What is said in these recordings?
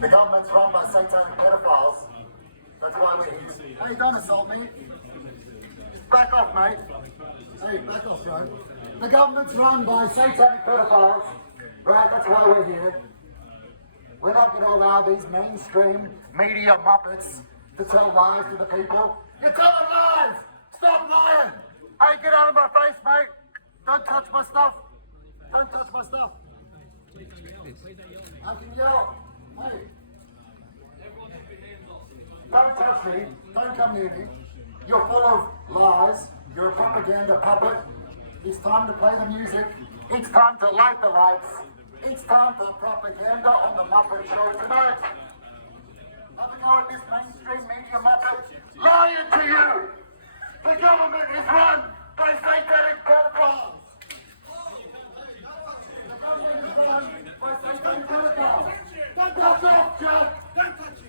The government's run by satanic pedophiles. That's why we're here. Hey, don't assault me. Back off, mate. Hey, back off, bro. The government's run by satanic pedophiles. Right, that's why we're here. We're not going to allow these mainstream media muppets to tell lies to the people. You're telling lies! Stop lying! Hey, get out of my face, mate! Don't touch my stuff! Don't touch my stuff! I can yell. Hey! Don't touch me. Don't come near me. You're full of lies. You're a propaganda puppet. It's time to play the music. It's time to light the lights. It's time for propaganda on the Muppet Show tonight. Have a go at this mainstream media muppet lying to you. The government is run by satanic pedophiles. The government is run by satanic pedophiles. Don't touch off, Joe. Don't touch him.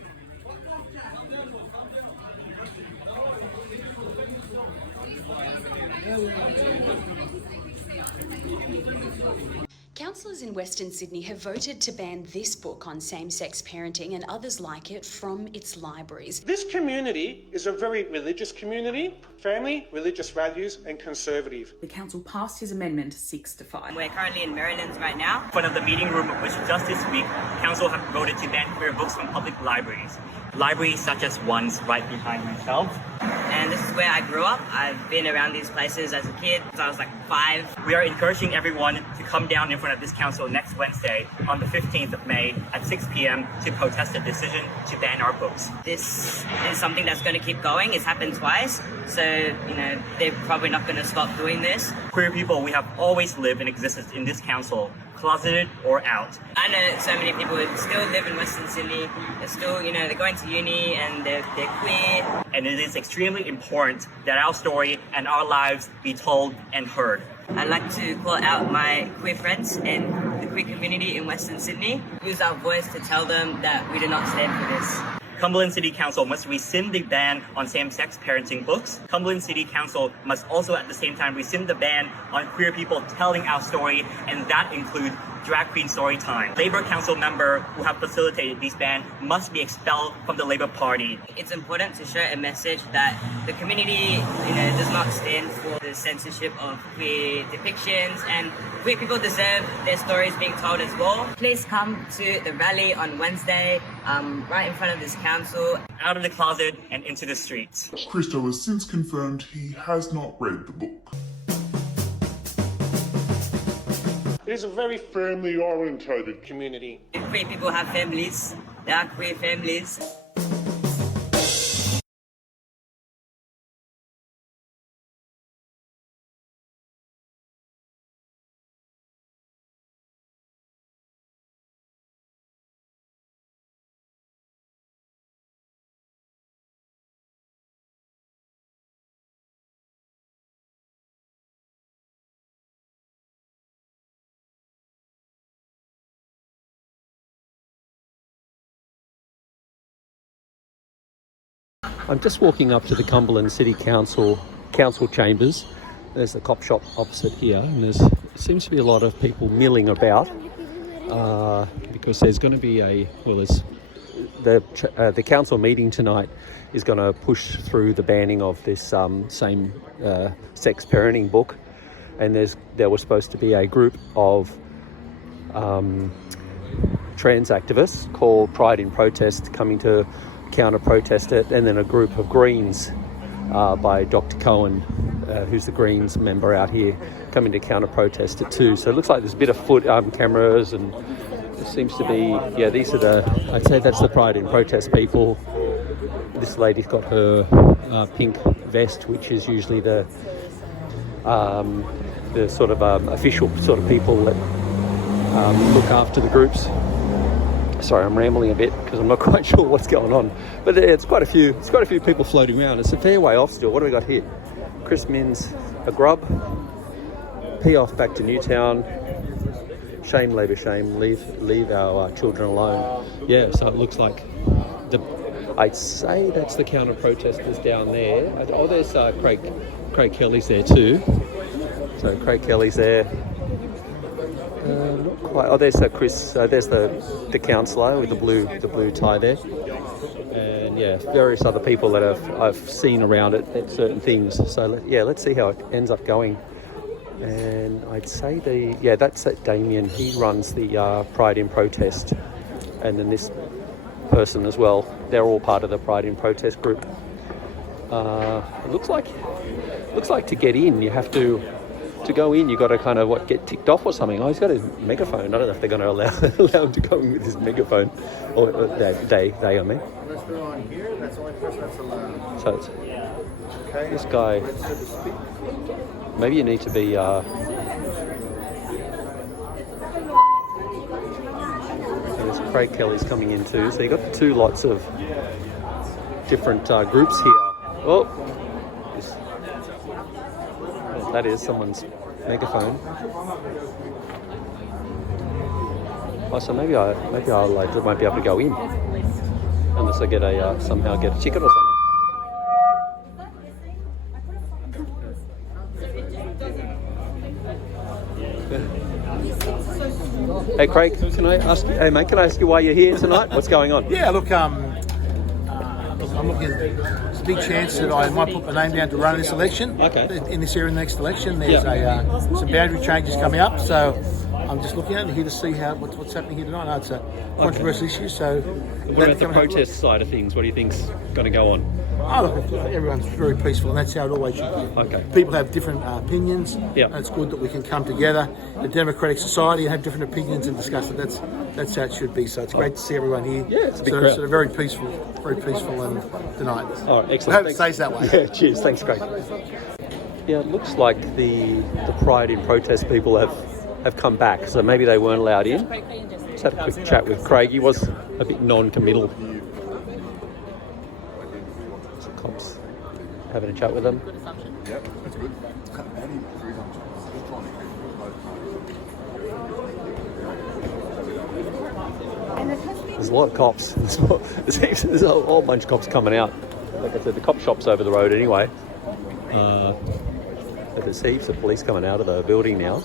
Councillors in Western Sydney have voted to ban this book on same-sex parenting and others like it from its libraries. This community is a very religious community, family, religious values and conservative. The council passed his amendment 6-5. We're currently in Merrylands right now. In front of the meeting room, which just this week, council have voted to ban queer books from public libraries. Libraries such as ones right behind myself. And this is where I grew up. I've been around these places as a kid since I was like 5. We are encouraging everyone to come down in front of this council next Wednesday on the 15th of May at 6 p.m. to protest the decision to ban our books. This is something that's going to keep going. It's happened twice. So, they're probably not going to stop doing this. Queer people, we have always lived and existed in this council, closeted or out. I know so many people who still live in Western Sydney. They're still, they're going to uni and they're queer. And it is extremely important that our story and our lives be told and heard. I'd like to call out my queer friends and the queer community in Western Sydney. Use our voice to tell them that we do not stand for this. Cumberland City Council must rescind the ban on same-sex parenting books. Cumberland City Council must also at the same time rescind the ban on queer people telling our story, and that includes drag queen story time. Labour Council member who have facilitated this ban must be expelled from the Labour Party. It's important to share a message that the community, does not stand for the censorship of queer depictions, and queer people deserve their stories being told as well. Please come to the rally on Wednesday, right in front of this council. Out of the closet and into the streets. Christou has since confirmed he has not read the book. It is a very family orientated community. Queer people have families. There are queer families. I'm just walking up to the Cumberland City Council chambers. There's the cop shop opposite here, and there seems to be a lot of people milling about because there's going to be the council meeting tonight is going to push through the banning of this same-sex parenting book, and there was supposed to be a group of trans activists called Pride in Protest coming to counter-protest it, and then a group of Greens by Dr. Cohen, who's the Greens member out here, coming to counter-protest it too. So it looks like there's a bit of cameras, and it seems to be, these are I'd say that's the Pride in Protest people. This lady's got her pink vest, which is usually the sort of official sort of people that look after the groups. Sorry, I'm rambling a bit because I'm not quite sure what's going on. But it's quite a few people floating around. It's a fair way off still. What do we got here? Chris Minns, a grub. Pee off back to Newtown. Shame, Labour, shame. Leave our children alone. Yeah, so it looks like I'd say that's the counter protesters down there. Oh, there's Craig Kelly's there too. So Craig Kelly's there. Not quite. Oh, there's Chris. There's the councillor with the blue tie there, and yeah, various other people that I've seen around at certain things. So let's see how it ends up going. And I'd say that's Damien. He runs the Pride in Protest, and then this person as well. They're all part of the Pride in Protest group. It looks like to get in, you have to go in. You got to kind of get ticked off or something. Oh, he's got a megaphone. I don't know if they're going to allow him to go in with his megaphone, or they I mean. Unless they're on here, that's the only person that's allowed. So it's Okay. this guy. Maybe you need to be. There's Craig Kelly's coming in too. So you got two lots of different groups here. Oh, that is someone's megaphone. Oh, so maybe I won't be able to go in unless I get somehow get a ticket or something. Hey Craig, can I ask you? Hey mate, can I ask you why you're here tonight? What's going on? Yeah, look, I'm looking. There's a big chance that I might put my name down to run this election. Okay. In this area, in the next election, there's some boundary changes coming up, so I'm just looking at it here to see what's happening here tonight. I know it's a controversial issue, so. What about the protest side of things? What do you think's going to go on? Oh, look, everyone's very peaceful, and that's how it always should be. Okay. People have different opinions, Yeah. and it's good that we can come together, a democratic society, and have different opinions and discuss it. That's how it should be. So it's great to see everyone here. Yeah, it's a big so, crowd. sort of very peaceful and tonight. Oh, excellent. I hope it stays that way. Yeah, cheers. Thanks, Craig. Yeah, it looks like the Pride in Protest people have come back, so maybe they weren't allowed in. Just had a quick chat with Craig. He was a bit non-committal. Some cops having a chat with them. Yep, that's good. There's a lot of cops. There's a whole bunch of cops coming out. Like I said, the cop shop's over the road anyway. But there's heaps of police coming out of the building now.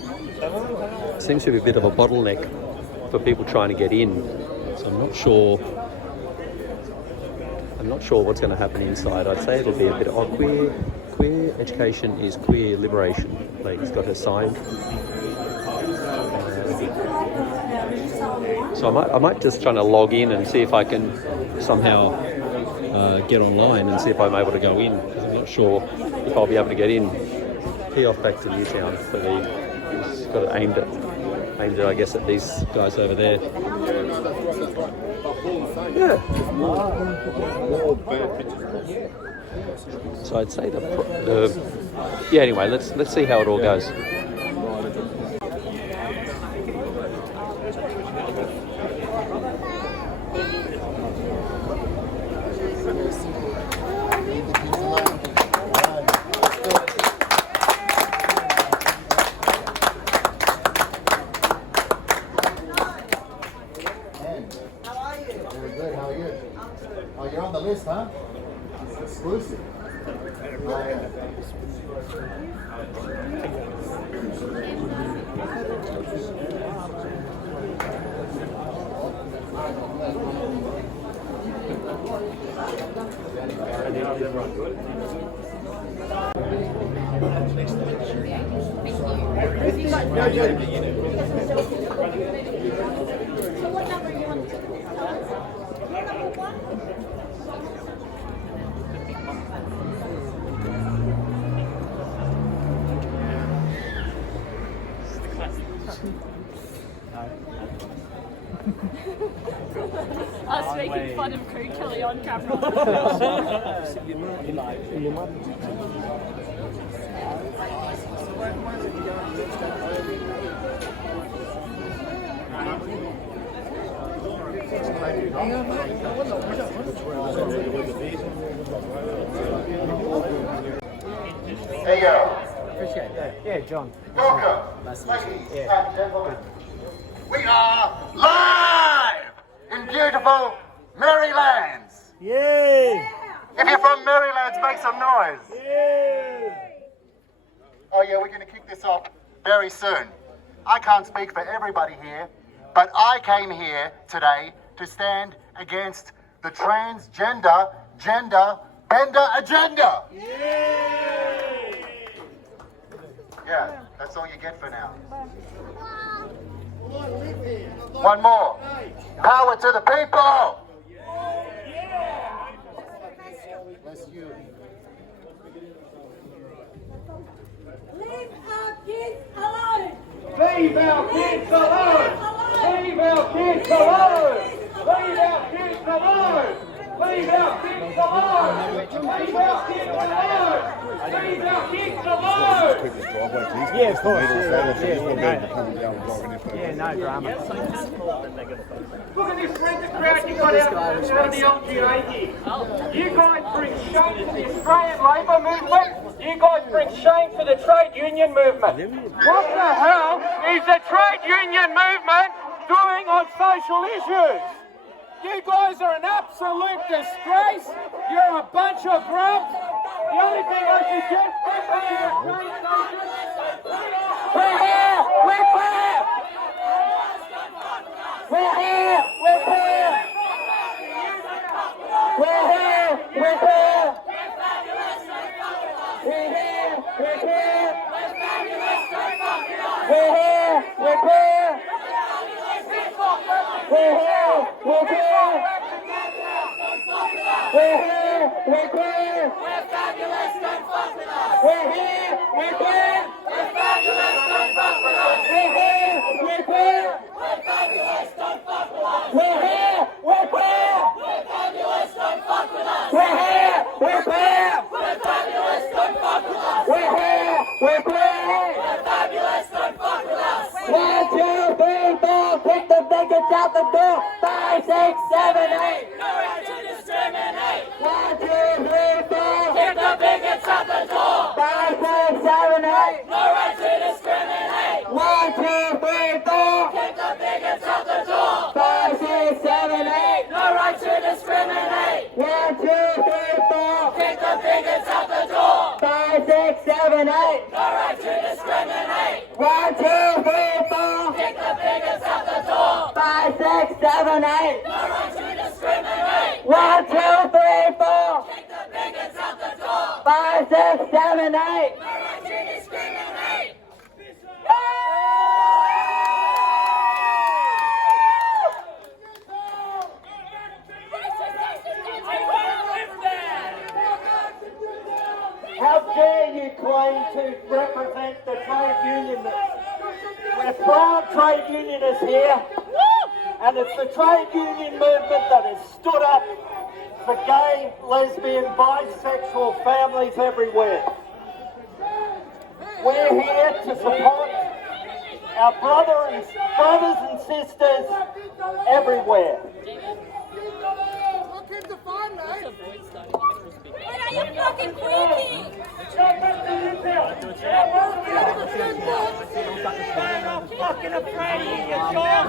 Seems to be a bit of a bottleneck for people trying to get in. So I'm not sure what's going to happen inside. I'd say it'll be a bit of queer education is queer liberation. Lady's got her sign. So I might just try to log in and see if I can somehow get online and see if I'm able to go in, because I'm not sure if I'll be able to get in. He off back to Newtown, but he's got it aimed at I guess at these guys over there. Yeah. So I'd say yeah. Anyway, let's see how it all goes. You're on the list, huh? Exclusive. I was making fun of Craig Kelly on camera. Hey, yo. Appreciate it. Yeah, John. Welcome, Nice to ladies meet you. Yeah. and gentlemen. We are live in beautiful Merrylands. Yay! If you're from Merrylands, make some noise. Yay! Oh yeah, we're going to kick this off very soon. I can't speak for everybody here, but I came here today to stand against the transgender, gender, bender agenda. Yeah, that's all you get for now. One more. Power to the people. Bless you. Leave our kids alone! Leave our kids alone! Leave our kids alone! Leave our kids alone! Leave our kids alone! Leave our kids alone! Leave our kids alone! Yeah, of course. Yeah, no drama. Look at this rent crowd you got out of the LGA here. You guys bring shame to the Australian Labor movement. You guys bring shame to the trade union movement. What the hell is the trade union movement doing on social issues? You guys are an absolute disgrace. You're a bunch of grubs. The only thing I suggest we're here. We're clear. We're here. We're clear. We're here. We're clear. We're here. We're clear. We're here. We're clear. We're here. We're clear. We're here. We're clear. We're fabulous. Don't fuck with us. We're here. We're clear. We're fabulous. Don't fuck with us. We're here. We're clear. We're fabulous. Don't fuck with us. We're here. We're clear. We're fabulous. Don't fuck with us. We're here. We're clear. We're fabulous. Don't fuck with us. We're here. We're clear. We're fabulous. Don't fuck with us. 1, 2, 3, 4. Kick the bigots out the door. 5, 6, 7, 8. No right to discriminate. 1, 2, 3, 4. Kick the bigots out the door. 5, 6, 7, 8. No right to discriminate. 1, 2, 3, 4. Kick the bigots out the door. 5, 6, 7, 8. No right to discriminate. 1, 2, 3, 4. Kick the bigots out the door. 5, 6, 7, 8. No right to discriminate. 1, 2, 3, 4. Kick the bigots out the door. 5, 6, 7, 8. No right to discriminate. 1, 2, 3, 4. Kick the bigots out the door. 5, 6, 7, 8. No right to discriminate. How dare you claim to represent the trade union? We're proud trade unionists here, and it's the trade union movement that has stood up for gay, lesbian, bisexual families everywhere. We're here to support our brothers and sisters everywhere. What are you fucking quitting? Fucking afraid of your job.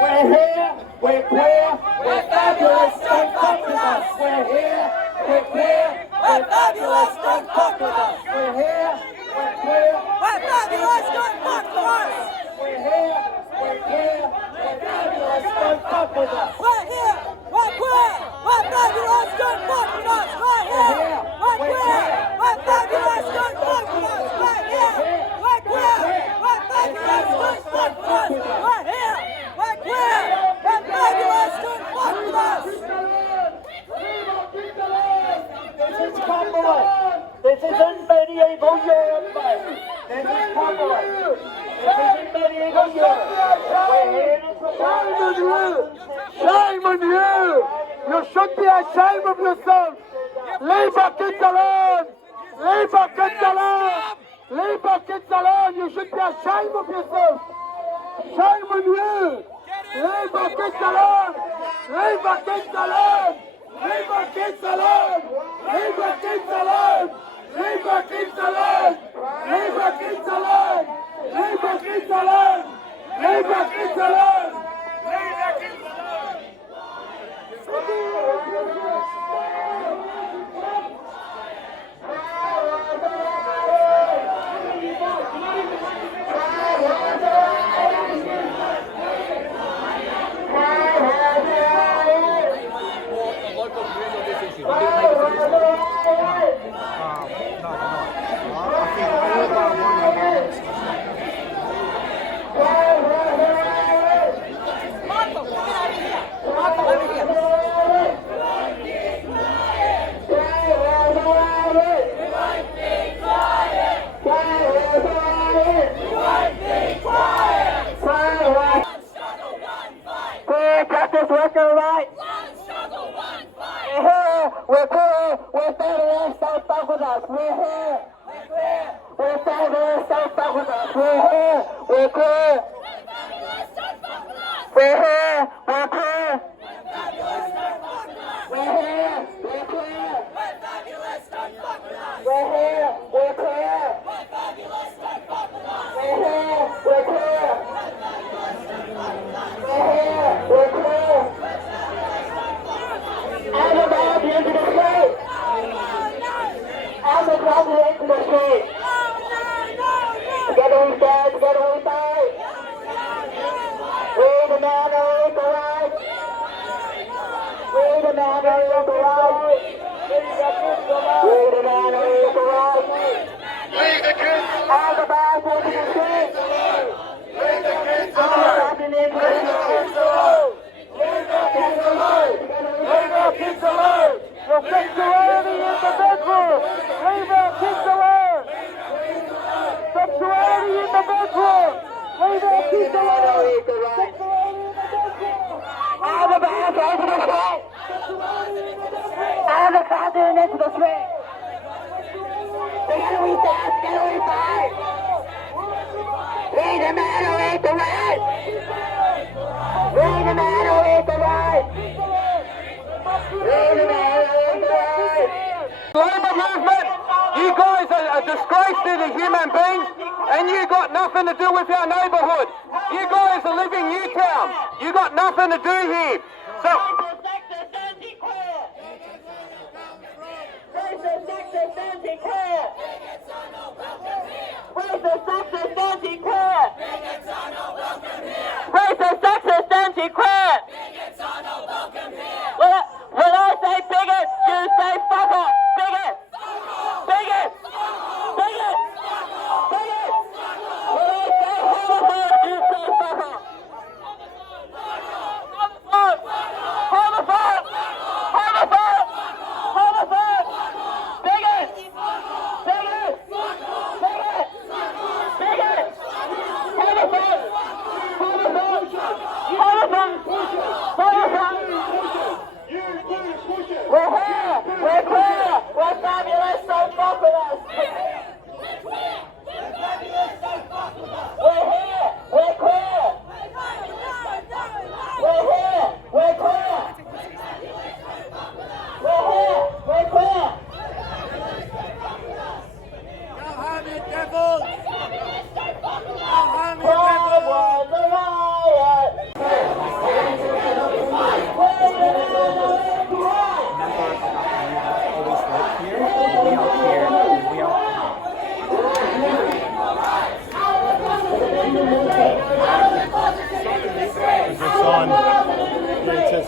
We're here, we're queer, we're fabulous, don't fuck with us. We're here, we're queer, we're fabulous, don't fuck with us. We're here, we're queer, we're fabulous, don't fuck with us. We're here, we're queer, we're fabulous, don't fuck with us. We're here, we're queer, we're fabulous, don't fuck with us. We're here, we're queer, we're fabulous, don't fuck with us. We're here, we're queer, we're fabulous, don't fuck with us. We're here, we're queer, we're fabulous, don't fuck with us. This is Cumberland. This isn't medieval Europe, mate. This is Cumberland. This isn't medieval Europe. We're here to support you. Shame on you! You should be ashamed of yourself! Leave our kids alone! Leave our kids alone! Leave our kids alone! You should be ashamed of yourself! Shame on you! Leave our kids alone! Leave our kids alone! Leave our kids alone! Leave our kids alone! Leave our kids alone! Leave our kids alone! Leave our kids alone! Leave our kids alone! Leave our kids alone! We're here. We're clear. We're here. We're clear. We're here. We're clear. We're here. We're clear. We're here. We're clear. We're here. We're clear. And the mob into the street. And the crowd into the street. Together we stand. Together we fight. We the man who is the right. We the man who is the right. We the man who is the right. Leave the kids. All the bars into the street. Leave the kids alone. Leave the kids alone. Leave the kids alone. Leave the kids alone. Your sexuality in the bedroom. Leave our kids alone. Sexuality in the bedroom. Leave our kids alone. Sexuality in the bedroom. All the bars into the street. All the crowd into the street. Together we stand, together we fight. We the man who is the right. We the man who is the right. We the man who is the right. Labour movement, you guys are a disgrace to the human beings, and you got nothing to do with our neighbourhood. You guys are living Newtown. You got nothing to do here. So. Where's the sexist anti-queer? Where's the sexist anti-queer? Where's the sexist anti-queer? When I say bigot, you say fuck off. Bigot! Bigot! Bigot! Bigot! When I say homophobe, you say fuck off. Homophobe! Homophobe! Homophobe! Bigot! Bigot! Bigot! Bigot! Homophobe! Homophobe! Homophobe! Homophobe! We're here! We're clear! We're fabulous! Don't fuck with us! We're here! We're clear! We're here! We're clear! We're here! We're clear! Go home, you devils! Go home, you devils! The riot! Is this on? Yeah, it says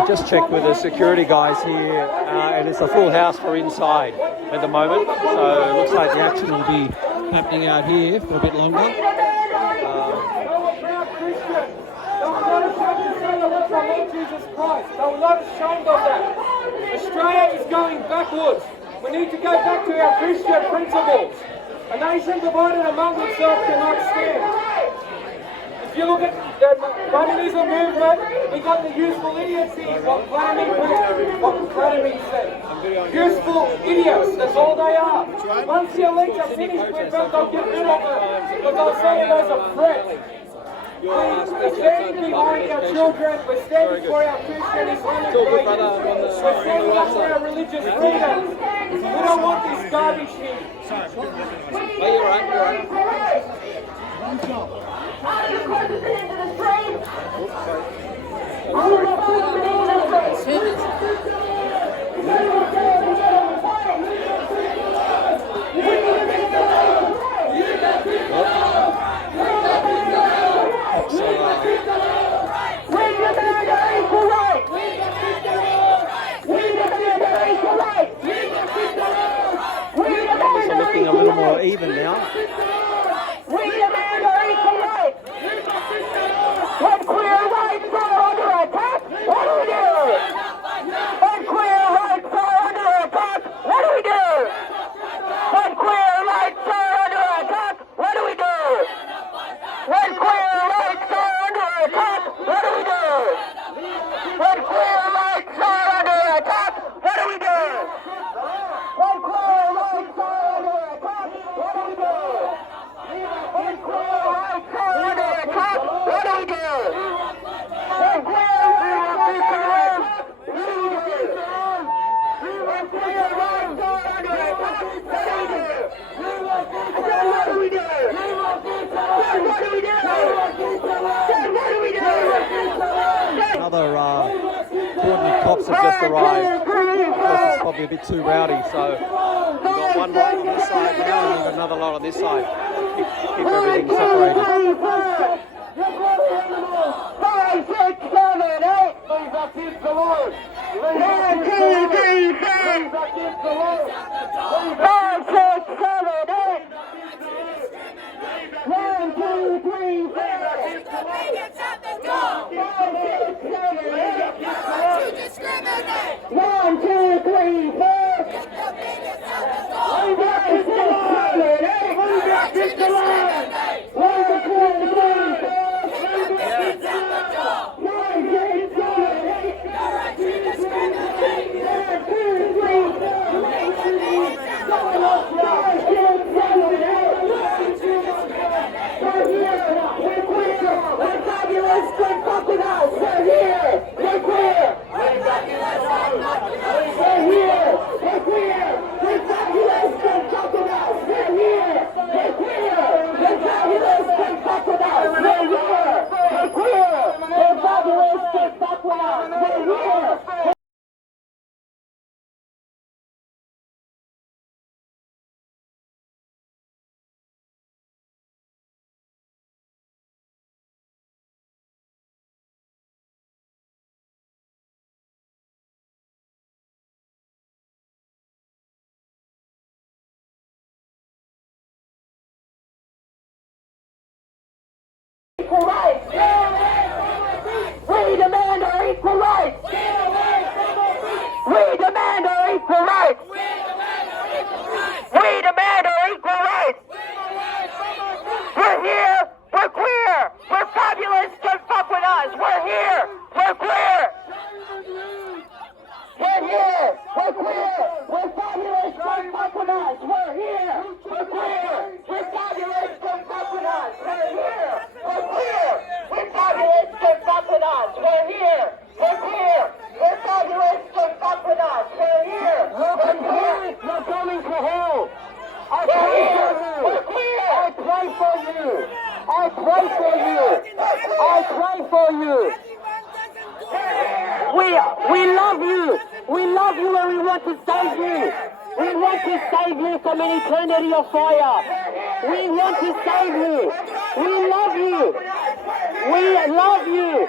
I just checked with the security guys here, and it's a full house for inside at the moment. So it looks like the action will be happening out here for a bit longer. Jesus Christ. They were not ashamed of that. Australia is going backwards. We need to go back to our Christian principles. A nation divided among itself cannot stand. If you look at the communism movement, we got the useful idiocy, what Vladimir said. Useful idiots, that's all they are. Once the elites are finished with them, they'll get rid of them, because they'll see them as a threat. We're standing behind our children, we're standing for our Christian Islamic values, we're standing up for our religious freedom. We don't want this garbage here. You're right. All your corpses into the street! All your corpses into the street! It's looking a little more even now. We demand our equal rights! When queer rights are under attack, what do we do? When queer rights are under attack, what do we do? When queer rights are under attack, what do we do? When queer rights are under attack, what do we do? When queer rights are under attack, what do we do? When queer rights are under attack, what do we do? When queer rights are under attack, what do we do? When queer rights are under attack, what do we do? When queer rights are under attack, what do we do? What do we do? What do we do? Another coordinate cops have just arrived. This is probably a bit too rowdy, so we've got one lot on this side now and we've got another lot on this side. Keep everything separated. 5, 6, 7, 8. Please accuse the Lord. 1, 2, 3, 4. Please accuse the Lord. 5, 6, 7, 8. 1, 2, 3, 4. Bigots at the door. 5, 6, 7, 8. To discriminate. 1, 2, 3, 4. Get the bigots at the door. 5, 6, 7, 8. Please accuse the Lord. 1, 2, 3, 4. Bigots at the door. 1, 2, 3, 4. Your right to discriminate. 1, 2, 3, 4. Make the bigots at the door. 5, 6, 7, 8. We're here, we're queer, we're fabulous, don't fuck with us, we're here, we're queer, we're fabulous, don't fuck with us, we're here, we're queer, we're fabulous, don't fuck with us, we're here, we're queer, we're fabulous, don't fuck with us, we're here, we're queer, we're fabulous, don't fuck with us, we're here. Equal rights! We demand our equal rights! We demand our equal rights! We demand our equal rights! We're here! We're queer! We're fabulous! Don't fuck with us! We're here! We're queer! We're here! We're queer! We're fabulous! Don't fuck with us! We're here! We're queer! We're fabulous! Don't fuck with us! We're here! We're queer! We're fabulous! Don't fuck with us! We're here! We're queer! We're fabulous! Don't fuck with us! We're here! We're queer! You're coming to hell! I pray for you! We're queer! I pray for you! I pray for you! I pray for you! We love you! We love you and we want to save you! We want to save you from an eternity of fire! We want to save you! We love you! We love you!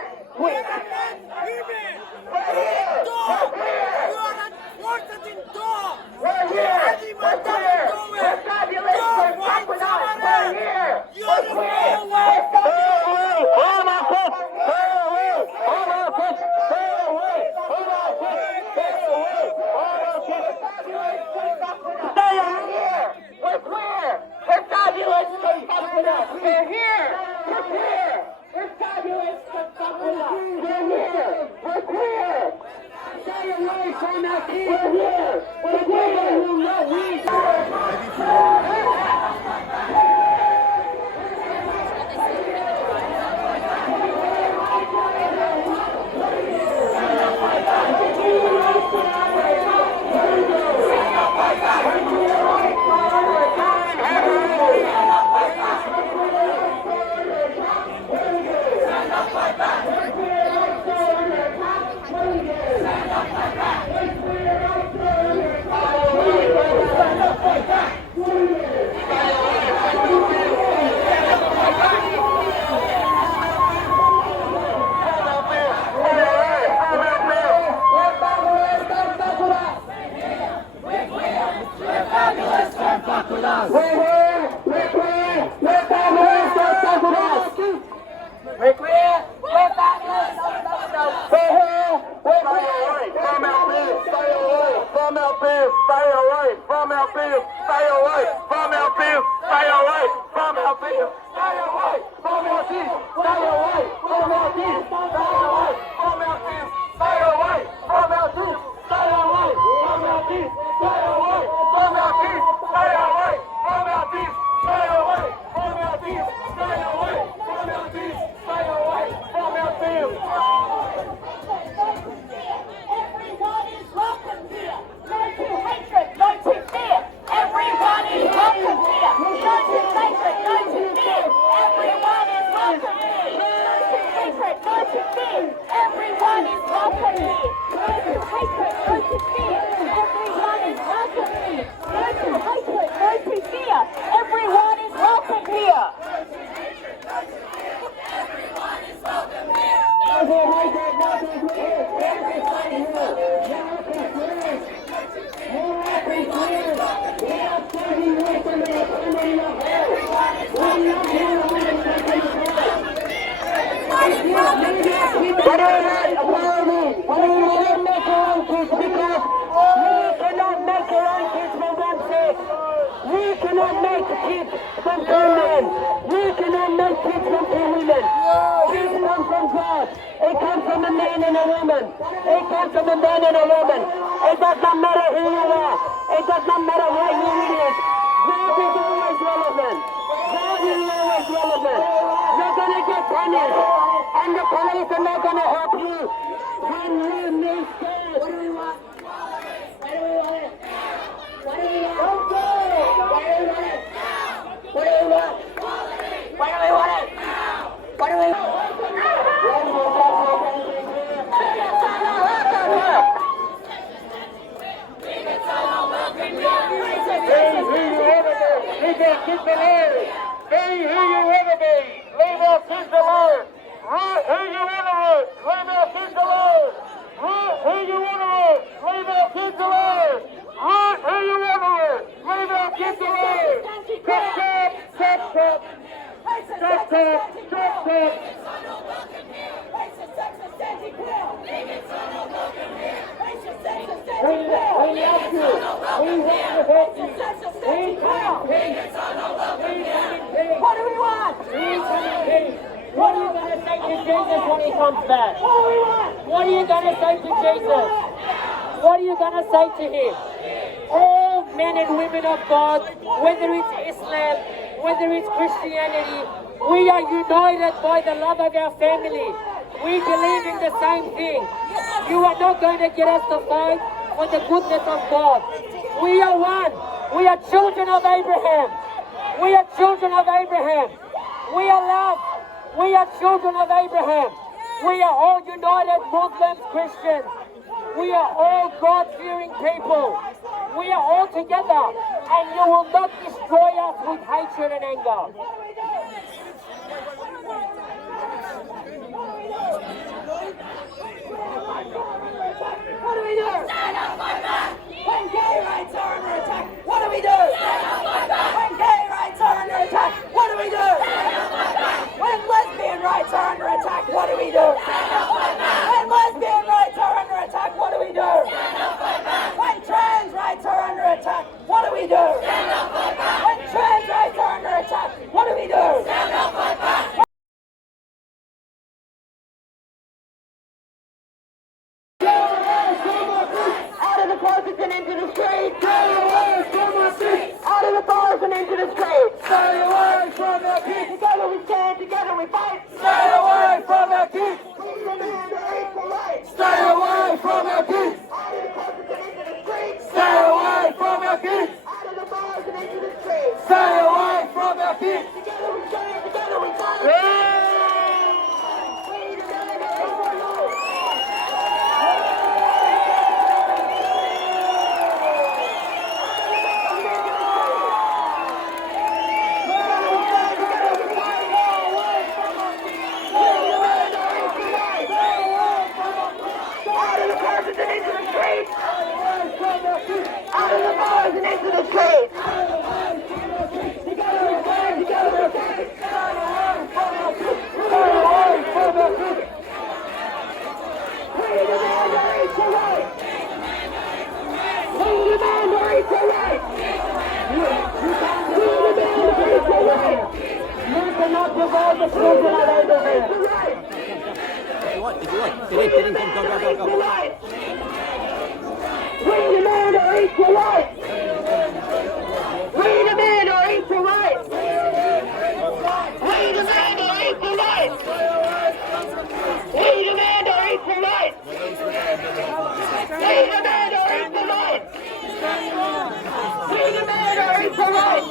We're here, we're queer, we're fabulous, don't fuck with us. We're queer, we're fabulous, don't fuck with us. We're here, we're queer. From our beef, stay away. From our beef, stay away. From our beef, stay away. From our beef, stay away. From our beef, stay away. From our beef, stay away. From our beef, stay away. From our beef, stay away. From our beef, stay away. From our beef, stay away. From our beef, stay away. From our beef, stay away. From our beef, stay away. From our beef, stay away. From our beef. Everyone is welcome here. No to hatred, no to fear. Everyone is welcome here. No to hatred, no to fear. Everyone is welcome here. No to hatred, no to fear. Everyone is welcome here. No to hatred, no to fear. Everyone is welcome here. No to hatred, no to fear. Everyone is welcome here. Everyone is welcome here. We cannot make kids from two men. We cannot make kids from two women. Kids come from God. It comes from a man and a woman. It comes from a man and a woman. It does not matter who you are. It does not matter what you is. God is always relevant. God is always relevant. You're going to get punished. And the police are not going to help you. When you make sense. What do we want? What do we want? What do we want? Don't go! What do we want it? What do we want? What do we want it? What do we want? Be who you ever be. Leave our kids alone. Root who you want to root. Leave our kids alone. Root who you want to root. Leave our kids alone. Root who you want to root. Leave our kids alone. Stop, stop, stop, stop. Stop, stop, stop, stop. We love you. We want to help you. We come. What do we want? What are you going to say to Jesus when he comes back? What are you going to say to Jesus? What are you going to say to him? All men and women of God, whether it's Islam, whether it's Christianity, we are united by the love of our family. We believe in the same thing. You are not going to get us to fight for the goodness of God. We are one. We are children of Abraham. We are children of Abraham. We are loved. We are children of Abraham. We are all united Muslims, Christians. We are all God-fearing people. We are all together, and you will not destroy us with hatred and anger. What do we do? Stand up, fight back! When gay rights are under attack, what do we do? Stand up, fight back! When gay rights are under attack, what do we do? Stand up, fight back! When lesbian rights are under attack, what do we do? Stand up, fight back! When lesbian rights are under attack, what do we do? Stand up, fight back! When trans rights are under attack, what do we do? Stand up, fight back! When trans rights are under attack, what do we do? Stand up, fight back! Out of the closets and into the streets. Stay away from our feet. Out of the bars and into the streets. Stay away from our feet. Together we stand, together we fight. Stay away from our feet. Stay away from our feet. Out of the closets and into the streets. Stay away from our feet. Out of the bars and into the streets. Stay away from our feet. Together we stand, together we fight. Out of the bars and into the streets! You cannot divide the children of Abraham. Get in, go. We demand our equal rights. We demand our equal rights. We demand our equal rights. We demand our equal rights. We demand our equal rights. We demand our equal rights.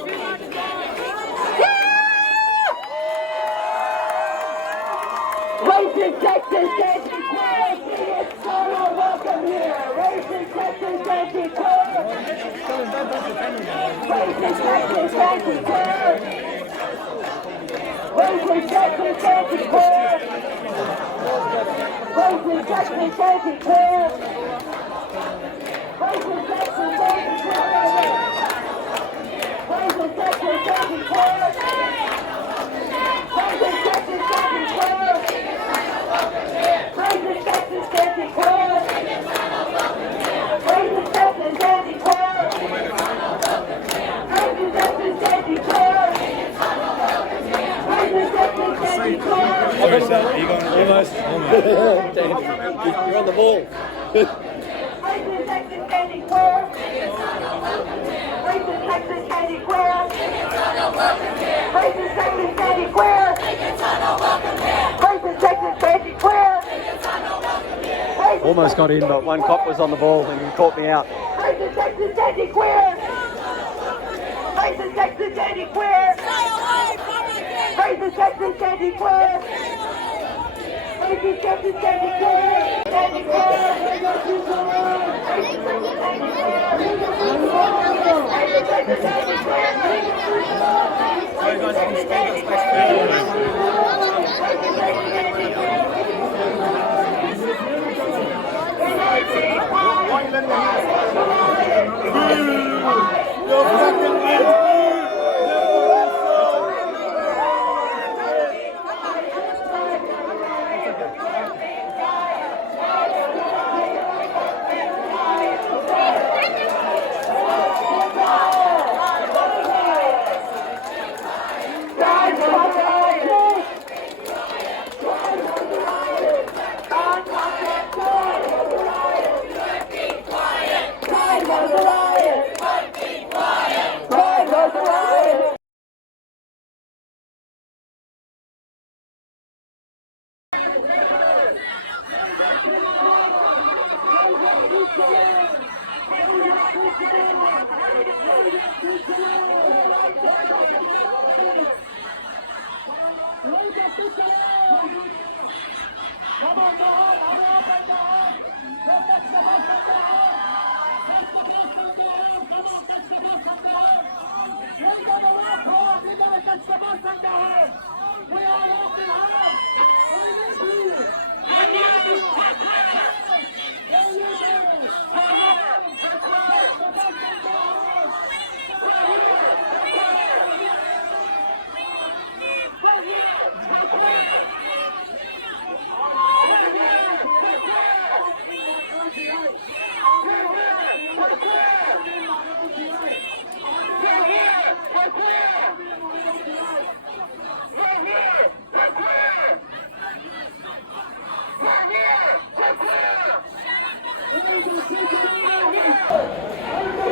Racist, sexist, anti-queer, it's not welcome here. Racist, sexist, anti-queer. Racist, sexist, anti-queer. Racist, sexist, anti-queer. Racist, sexist, anti-queer. Racist, sexist, anti-queer. Racist, sexist, anti-queer. Racist, sexist, anti-queer. Racist, sexist, anti-queer. Racist, sexist, anti-queer. Racist, sexist, anti-queer. Racist, sexist, anti-queer. You're on the ball. Racist, sexist, anti-queer. Racist, sexist, anti-queer. Racist, sexist, anti-queer. Racist, sexist, anti-queer. Almost got in, but one cop was on the ball and he caught me out. Racist, sexist, anti-queer. Racist, sexist, anti-queer. Racist, sexist, anti-queer. Racist, sexist, anti-queer.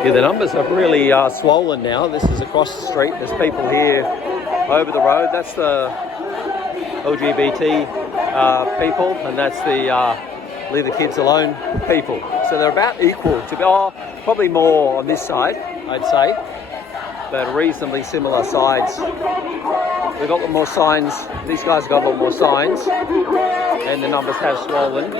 Yeah, the numbers have really swollen now. This is across the street. There's people here over the road. That's the LGBT people, and that's the leave the kids alone people. So they're about equal to be, probably more on this side, I'd say, but reasonably similar sides. We've got a lot more signs. These guys got a lot more signs, and the numbers have swollen.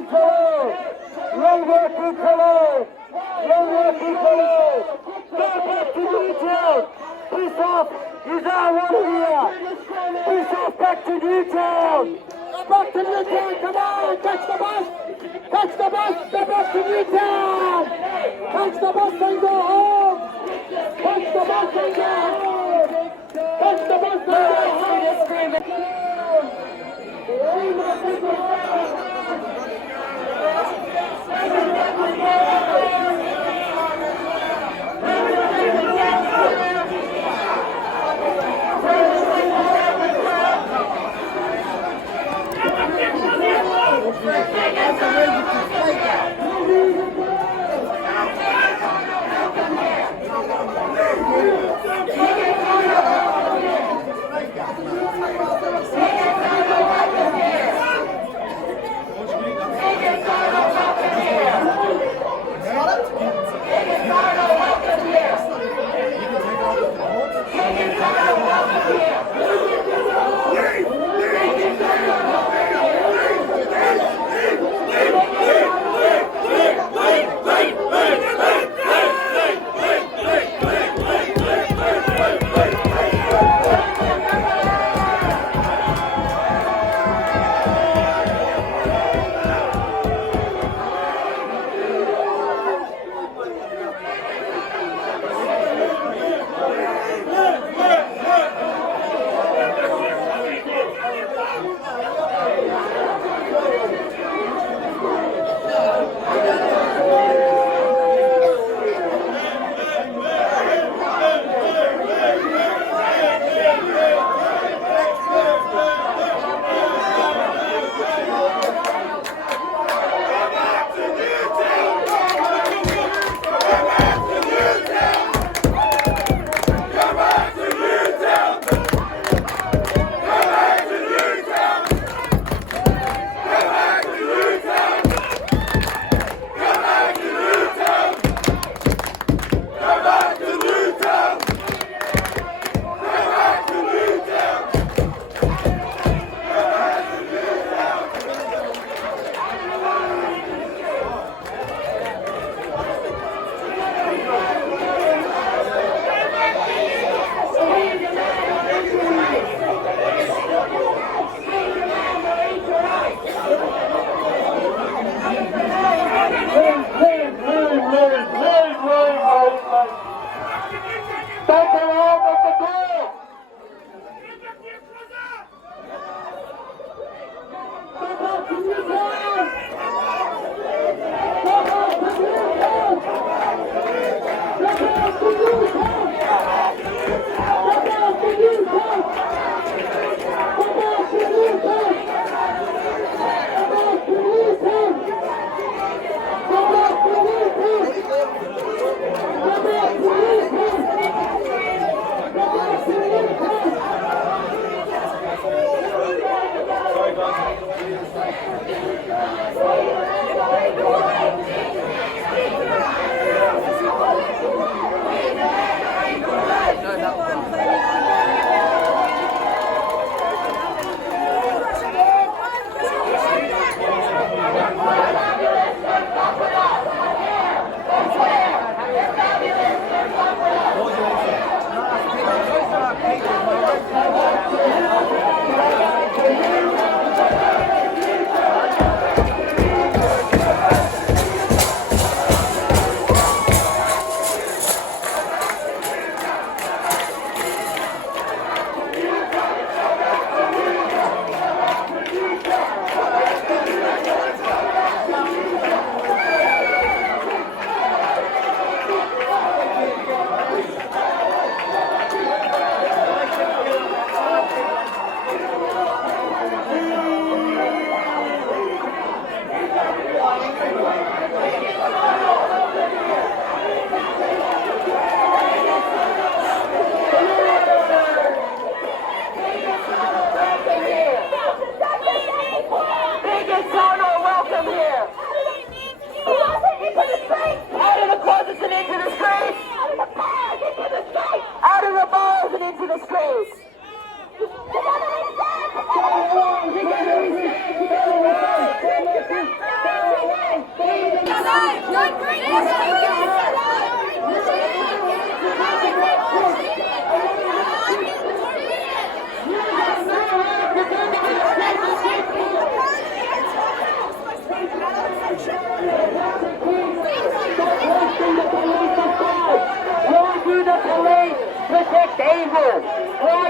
Councillor! Long work, Councillor! Long work, Councillor! Go back to Newtown! Piss off! You don't want to hear! Piss off back to Newtown! Back to Newtown, come on! Catch the bus! Catch the bus! Go back to Newtown! Catch the bus and go home! Catch the bus and go home! Catch the bus and go home!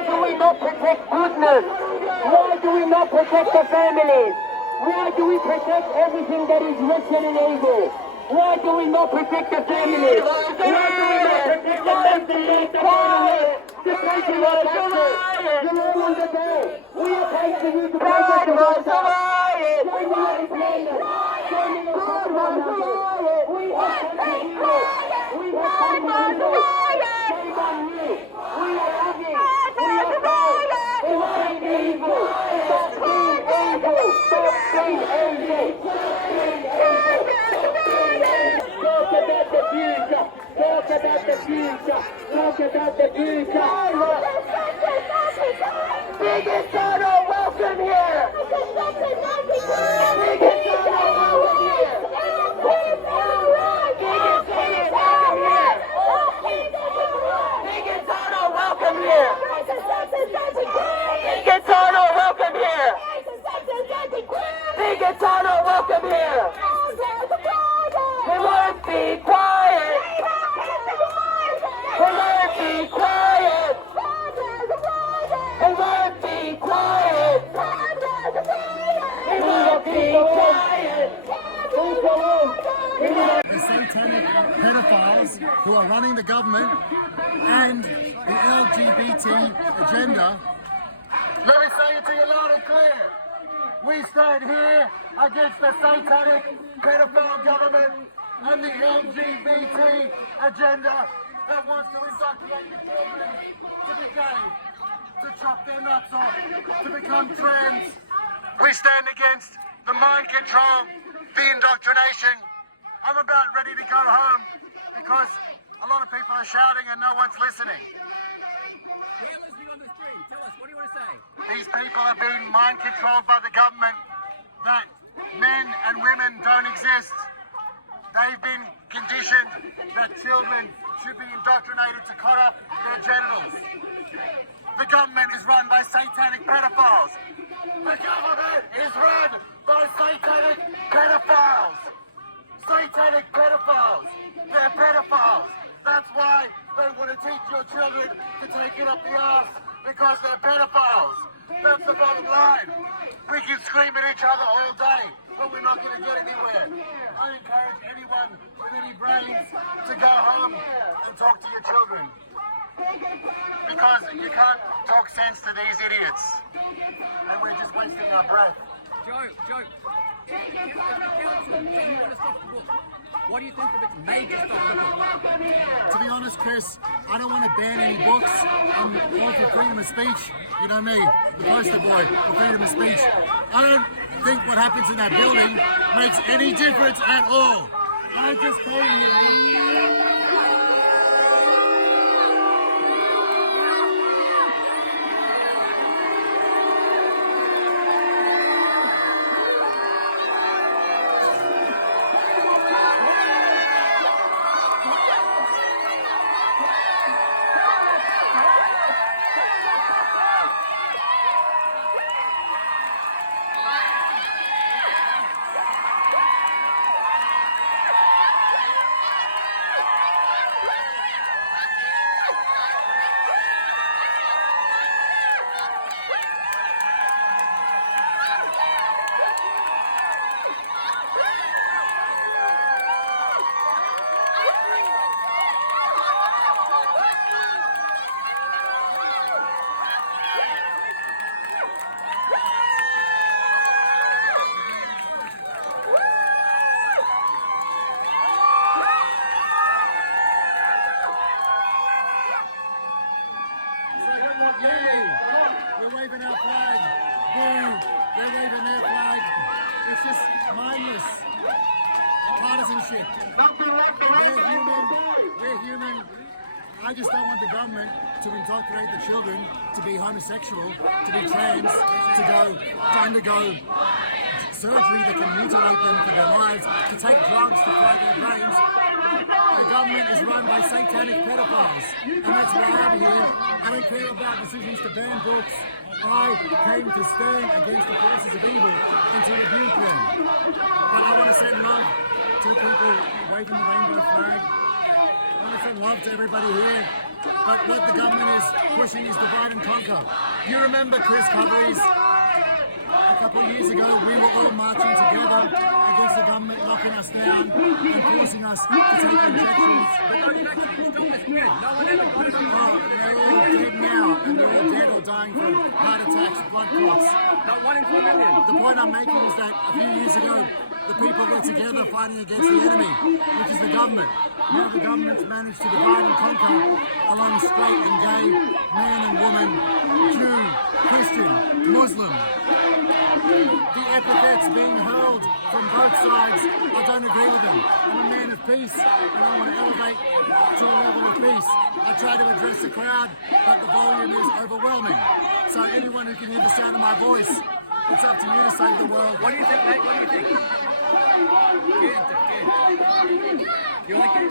Why do we not protect goodness? Why do we not protect the families? Why do we protect everything that is written and evil? Why do we not protect the families? Why do we not protect the mentally quiet? The people are justice. You're all on the day. We are paying for you to protect the rights of riot. Join me in employment. Join me in riot. We have come to heal. We have come to heal. Shame on you. We are living. We are bold. Stop being evil. Stop being evil. Stop being evil. Talk about the future. Talk about the future. Talk about the future. Biggest honor, welcome here. Biggest honor, welcome here. Biggest honor, welcome here. Biggest honor, welcome here. Biggest honor, welcome here. We won't be quiet. We won't be quiet. We won't be quiet. We won't be quiet. The satanic pedophiles who are running the government and the LGBT agenda. Let me say it to you loud and clear. We stand here against the satanic pedophile government and the LGBT agenda that wants to indoctrinate the children to be gay, to chop their nuts off, to become trans. We stand against the mind control, the indoctrination. I'm about ready to go home because a lot of people are shouting and no one's listening. These people are being mind controlled by the government that men and women don't exist. They've been conditioned that children should be indoctrinated to cut off their genitals. The government is run by satanic pedophiles. The government is run by satanic pedophiles. Satanic pedophiles. They're pedophiles. That's why they want to teach your children to take it up the arse, because they're pedophiles. That's the bottom line. We can scream at each other all day, but we're not going to get anywhere. I encourage anyone with any brains to go home and talk to your children. Because you can't talk sense to these idiots. And we're just wasting our breath. Joe, as a council, you want to stop the book. What do you think of its major stop the book? To be honest, Chris, I don't want to ban any books. I'm all for freedom of speech. You know me, the poster boy for freedom of speech. I don't think what happens in that building makes any difference at all. I just came here. I just don't want the government to indoctrinate the children to be homosexual, to be trans, to undergo surgery that can mutilate them for their lives, to take drugs to fry their brains. The government is run by satanic pedophiles, and that's why I'm here. I don't care about decisions to ban books. I came to stand against the forces of evil and to rebuke them. But I want to send love to people waving the rainbow flag. I want to send love to everybody here. But what the government is pushing is divide and conquer. You remember Chriscoveries? A couple of years ago, we were all marching together against the government locking us down and forcing us to take injections. But those injections still miscarried. No one ever wanted them. Oh, they're all dead now, and they're all dead or dying from heart attacks, blood clots. Not 1 in 4 million. The point I'm making is that a few years ago, the people were together fighting against the enemy, which is the government. Now the government's managed to divide and conquer along straight and gay, man and woman, Jew, Christian, Muslim. The epithets being hurled from both sides, I don't agree with them. I'm a man of peace, and I want to elevate to a level of peace. I try to address the crowd, but the volume is overwhelming. So anyone who can hear the sound of my voice, it's up to you to save the world. What do you think, mate? What do you think? Good. You like it?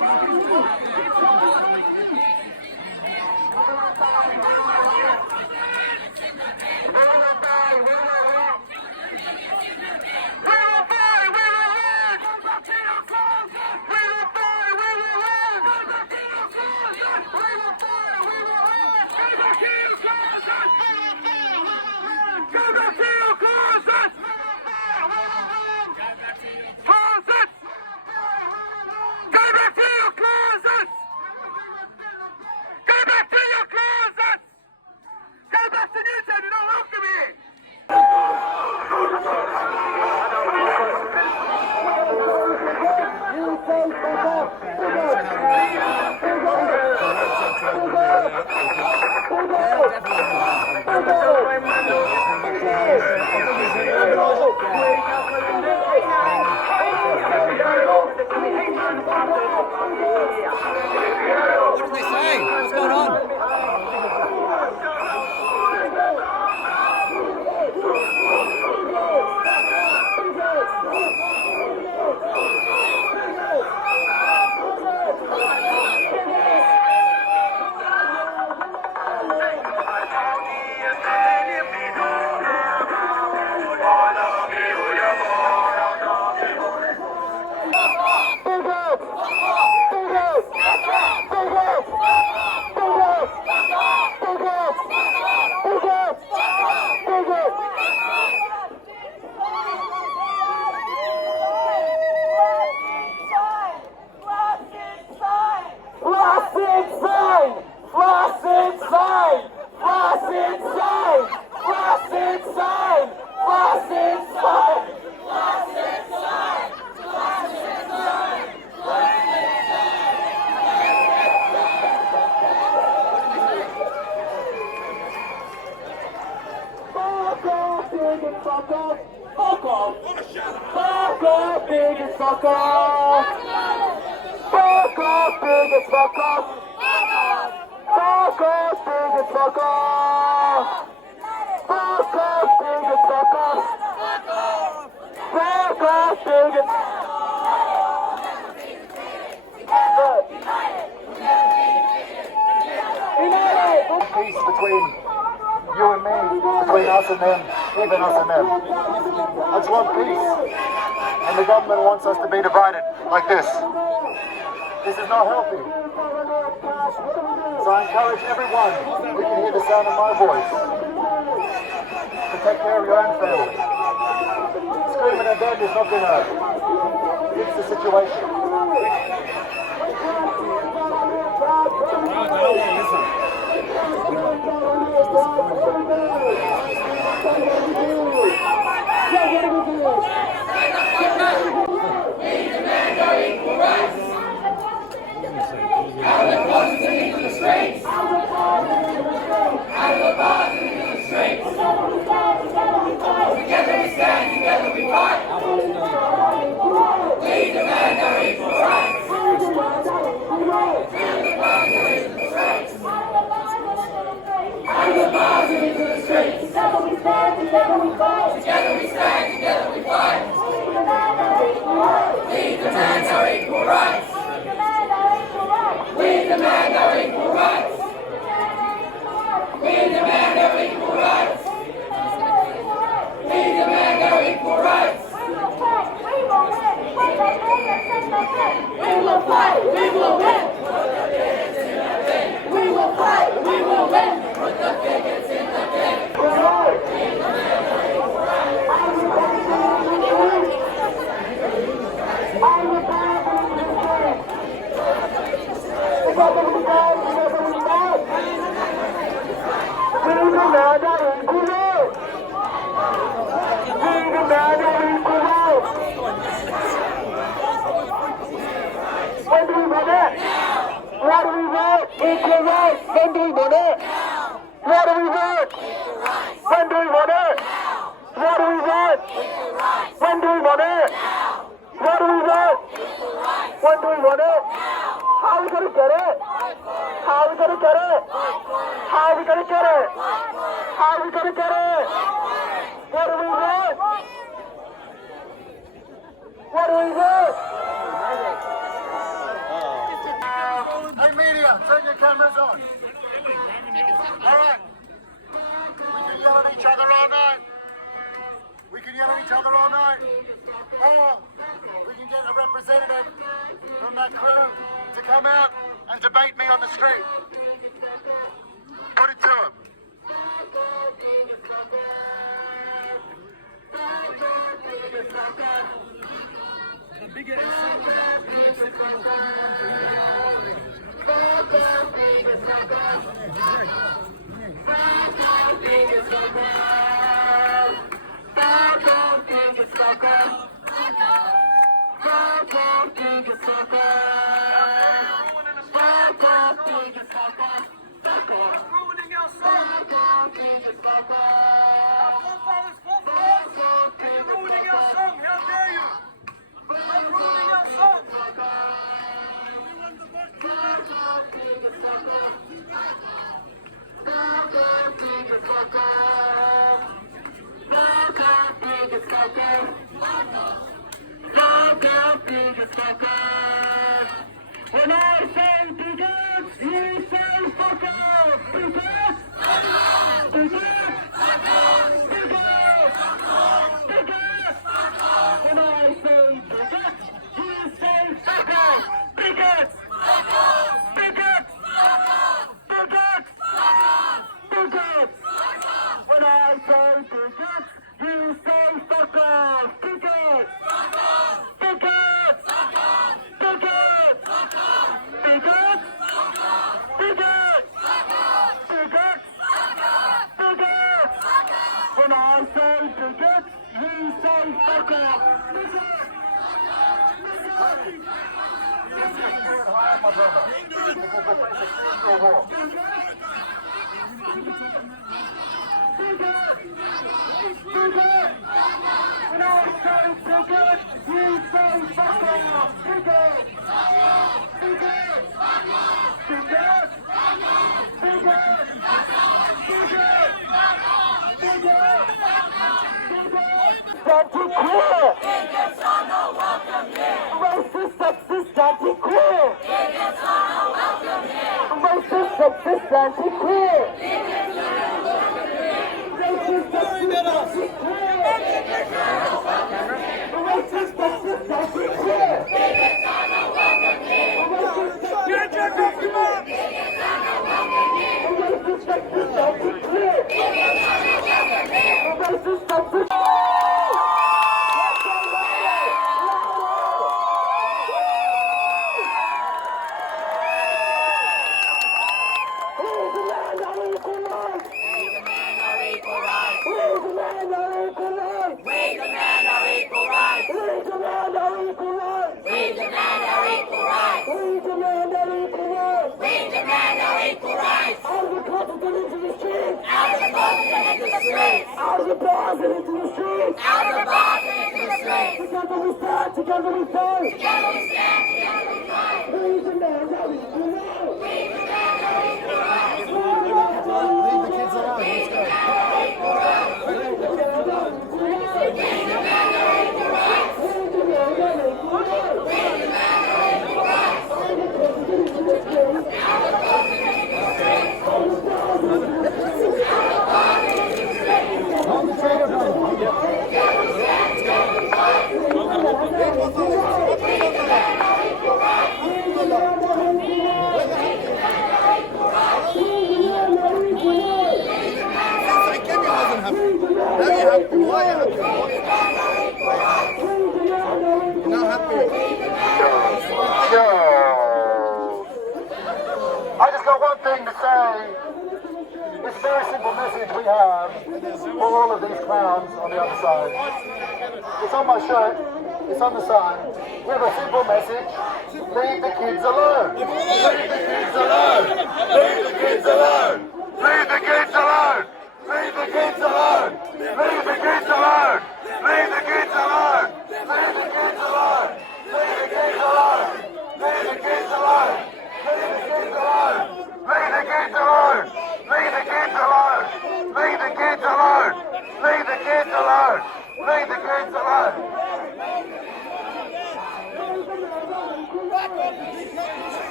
What did they say? What's going on? Peace between you and me, between us and them, even us and them. I just want peace. And the government wants us to be divided like this. This is not healthy. So I encourage everyone who can hear the sound of my voice to take care of your own family. Screaming at them is not going to fix the situation. We will When do we want it? How are we going to get it? How are we going to get it? How are we going to get it? How are we going to get it? What do we want? What do we want? Hey media, turn your cameras on. Alright. We can yell at each other all night. We can yell at each other all night. Or we can get a representative from that crew to come out and debate me on the street. Put it to him. When I say bigots, you say fuck off! Bigots! Bigots! Bigots! Bigots! When I say bigots, you say fuck off! Bigots! Bigots! Bigots! Bigots! When I say bigots, you say fuck off! Bigots! Bigots! Bigots! Bigots! Bigots! Bigots! Bigots! When I say bigots, you say fuck off! When I say bigots, you say fuck off! Bigots! Bigots! Bigots! Bigots! Bigots! Bigots! Anti-queer! Bigots are not welcome here! Racist, sexist, anti-queer! Bigots are not welcome here! Racist, sexist, anti-queer! Bigots are not welcome here! Racist, sexist, anti-queer! Racist, sexist, anti-queer! Bigots are not welcome here! Racist, sexist, anti-queer! Bigots are not welcome here! Racist, sexist, anti-queer! Bigots are not welcome here! Racist, sexist, out of the bars and into the streets! Out of the bars and into the streets! Together we stand, together we fight! Together we stand, together we fight! Leave the man out equal right! Leave the man out equal right! Leave the kids alone, let's go! Leave the man out equal right! Leave the man out equal right! Leave the man out equal right! Leave the man out equal right! Out of the bars and into the streets! Out of the bars and into the streets! Out of the bars and into the streets! Out of the bars and into the streets! On the train of home. I just got one thing to say. It's a very simple message we have for all of these clowns on the other side. It's on my shirt, it's on the sign. We have a simple message. Leave the kids alone. Leave the kids alone. Leave the kids alone. Leave the kids alone. Leave the kids alone. Leave the kids alone. Leave the kids alone. Leave the kids alone. Leave the kids alone.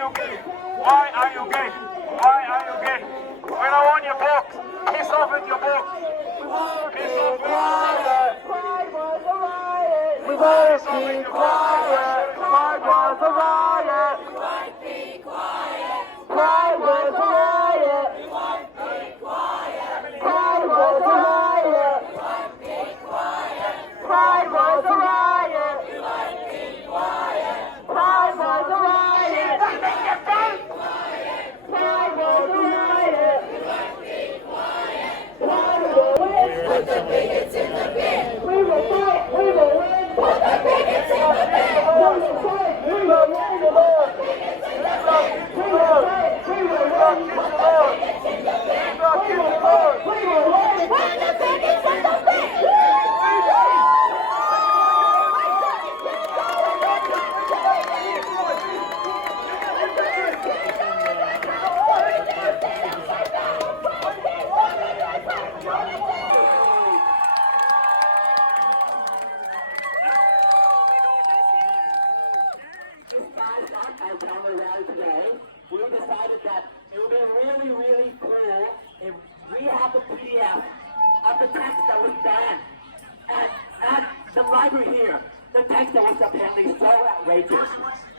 you gay? Why are you gay? Why are you gay? We don't want your books. Piss off with your books. Piss off with your books. Pride was a riot. We won't be quiet. Pride was a riot. We won't be quiet. Pride was a riot. We won't be quiet. Pride was a riot. We won't be quiet. Pride was a riot. We won't be quiet. Pride was a riot. Pride was a riot. We won't be quiet. Pride will win. Put the bigots in the bin. We will fight. We will win. Put the bigots in the bin. We will fight. We will win the war. We will fight. We will win. Put the bigots in the bin. We will fight. We will win. Put the bigots in the bin. We decided that it would be really, really cool if we had the PDF of the text that was banned. And at the library here, the text that was apparently so outrageous.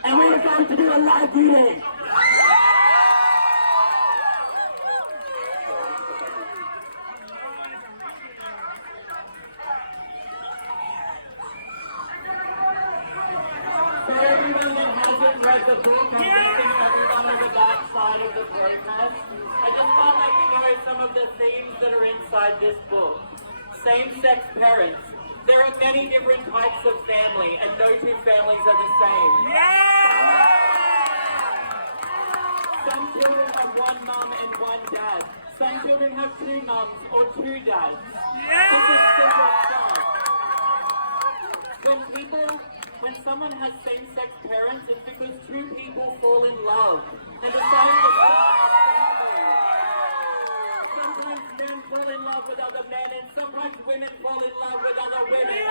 And we were going to do a live reading. So everyone that hasn't read the book, I'm meeting everyone on the back side of the protest. I just thought I could know some of the themes that are inside this book. Same-sex parents. There are many different types of family, and no two families are the same. Some children have one mum and one dad. Some children have two mums or two dads. This is simple stuff. When someone has same-sex parents, it's because two people fall in love. They decide to start a family. Sometimes men fall in love with other men, and sometimes women fall in love with other women.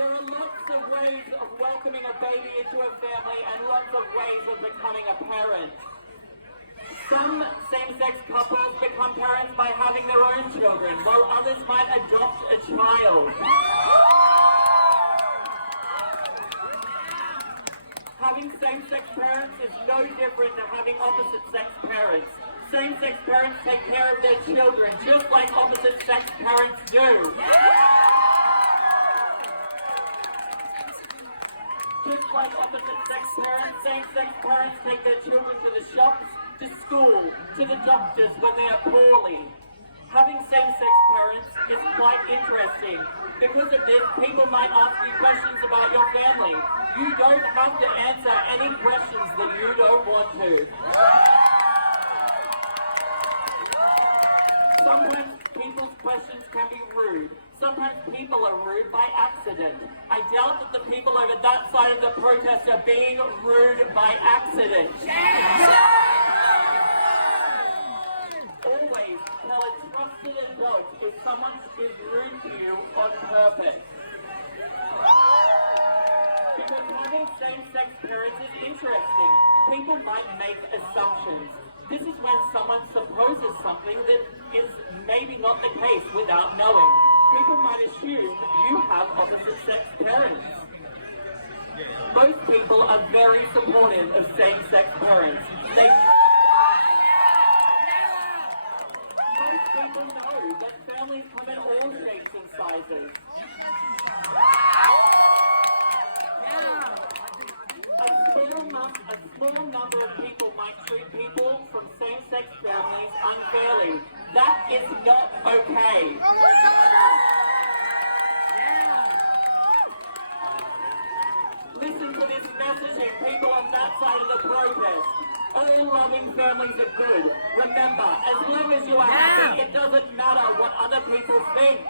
There are lots of ways of welcoming a baby into a family and lots of ways of becoming a parent. Some same-sex couples become parents by having their own children, while others might adopt a child. Having same-sex parents is no different than having opposite-sex parents. Same-sex parents take care of their children, just like opposite-sex parents do. Just like opposite-sex parents, same-sex parents take their children to the shops, to school, to the doctors when they are poorly. Having same-sex parents is quite interesting. Because of this, people might ask you questions about your family. You don't have to answer any questions that you don't want to. Sometimes people's questions can be rude. Sometimes people are rude by accident. I doubt that the people over that side of the protest are being rude by accident. Always tell a trusted adult if someone is rude to you on purpose. Because having same-sex parents is interesting. People might make assumptions. This is when someone supposes something that is maybe not the case without knowing. People might assume you have opposite-sex parents. Most people are very supportive of same-sex parents. Most people know that families come in all shapes and sizes. A small number of people might treat people from same-sex families unfairly. That is not okay. Listen to this messaging, people on that side of the protest. All loving families are good. Remember, as long as you are happy, it doesn't matter what other people think.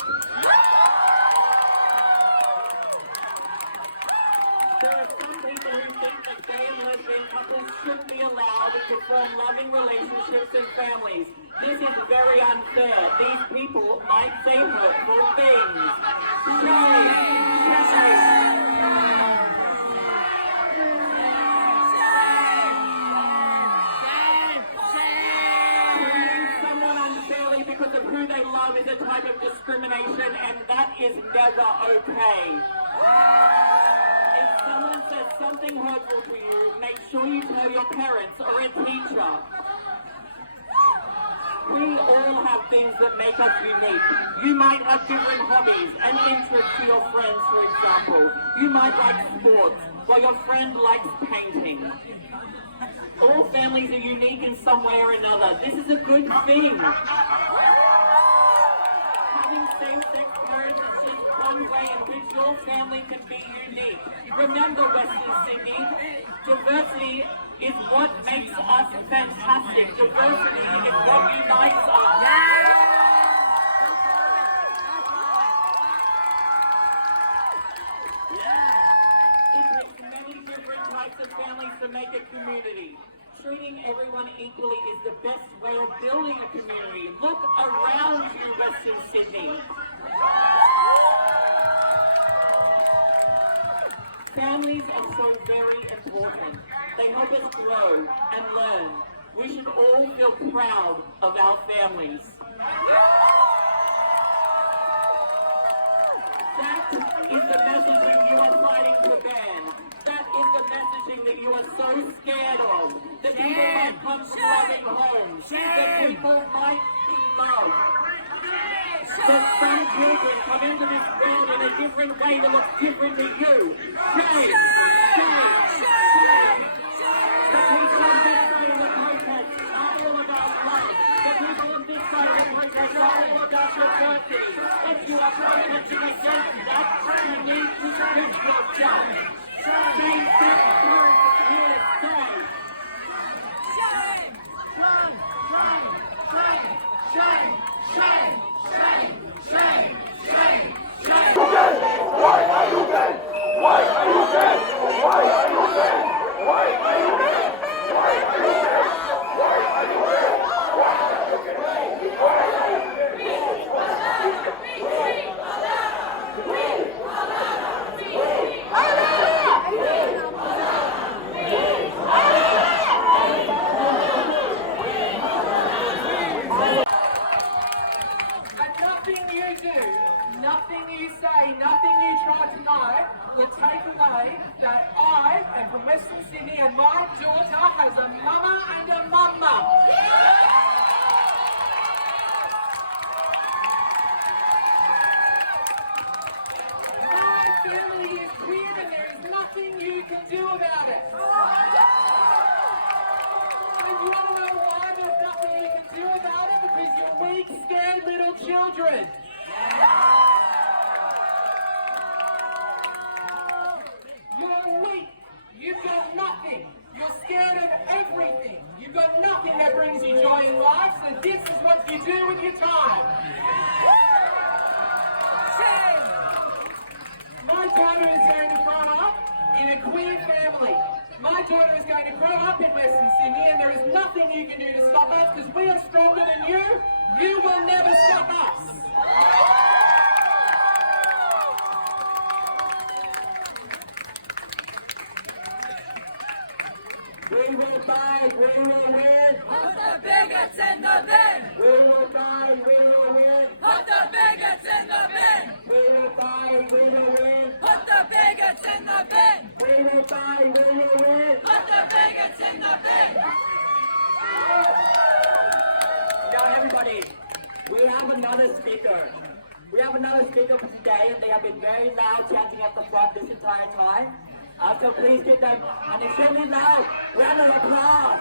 There are some people who think that gay and lesbian couples shouldn't be allowed to form loving relationships and families. This is very unfair. These people might say hurtful things. Shame! discrimination, and that is never okay. If someone says something hurtful to you, make sure you tell your parents or a teacher. We all have things that make us unique. You might have different hobbies and interests to your friends, for example. You might like sports, while your friend likes painting. All families are unique in some way or another. This is a good thing. Having same-sex parents is just one way in which your family can be unique. Remember, Western Sydney, diversity is what makes us fantastic. Diversity is what unites us. It takes many different types of families to make a community. Treating everyone equally is the best way of building a community. Look around you, Western Sydney. Families are so very important. They help us grow and learn. We should all feel proud of our families. That is the messaging you are fighting to ban. That is the messaging that you are so scared of. That people might come from loving homes. That people might be loved. That some children come into this world in a different way that looks different to you. Shame! Shame! Shame! The people on this side of the protest are all about love. The people on this side of the protest are all about diversity. If you are protesting against that, you need to fix yourself. Shame! Here, stay! Shame! Shame! Shame! Shame! Shame! Shame! Shame! Shame! Shame! Why are you gay? Why are you gay? Why are you gay? Why are you gay? Why are you gay? Why are you gay? Why are you gay? Why are you Nothing you say, nothing you try tonight will take away that I am from Western Sydney and my daughter has a mama and a mama. My family is queer and there is nothing you can do about it. And you want to know why there's nothing you can do about it? Because you're weak, scared little children. You're weak. You've got nothing. You're scared of everything. You've got nothing that brings you joy in life, so this is what you do with your time. My daughter is going to grow up in a queer family. My daughter is going to grow up in Western Sydney, and there is nothing you can do to stop us, because we are stronger than you. You will never stop us. We will fight, we will win. Put the bigots in the bin. We will fight, we will win. Put the bigots in the bin. We will fight, we will win. Put the bigots in the bin. We will fight, we will win. Put the bigots in the bin. Now everybody, we have another speaker. We have another speaker for today, and they have been very loud chanting at the front this entire time. So please give them an extremely loud round of applause.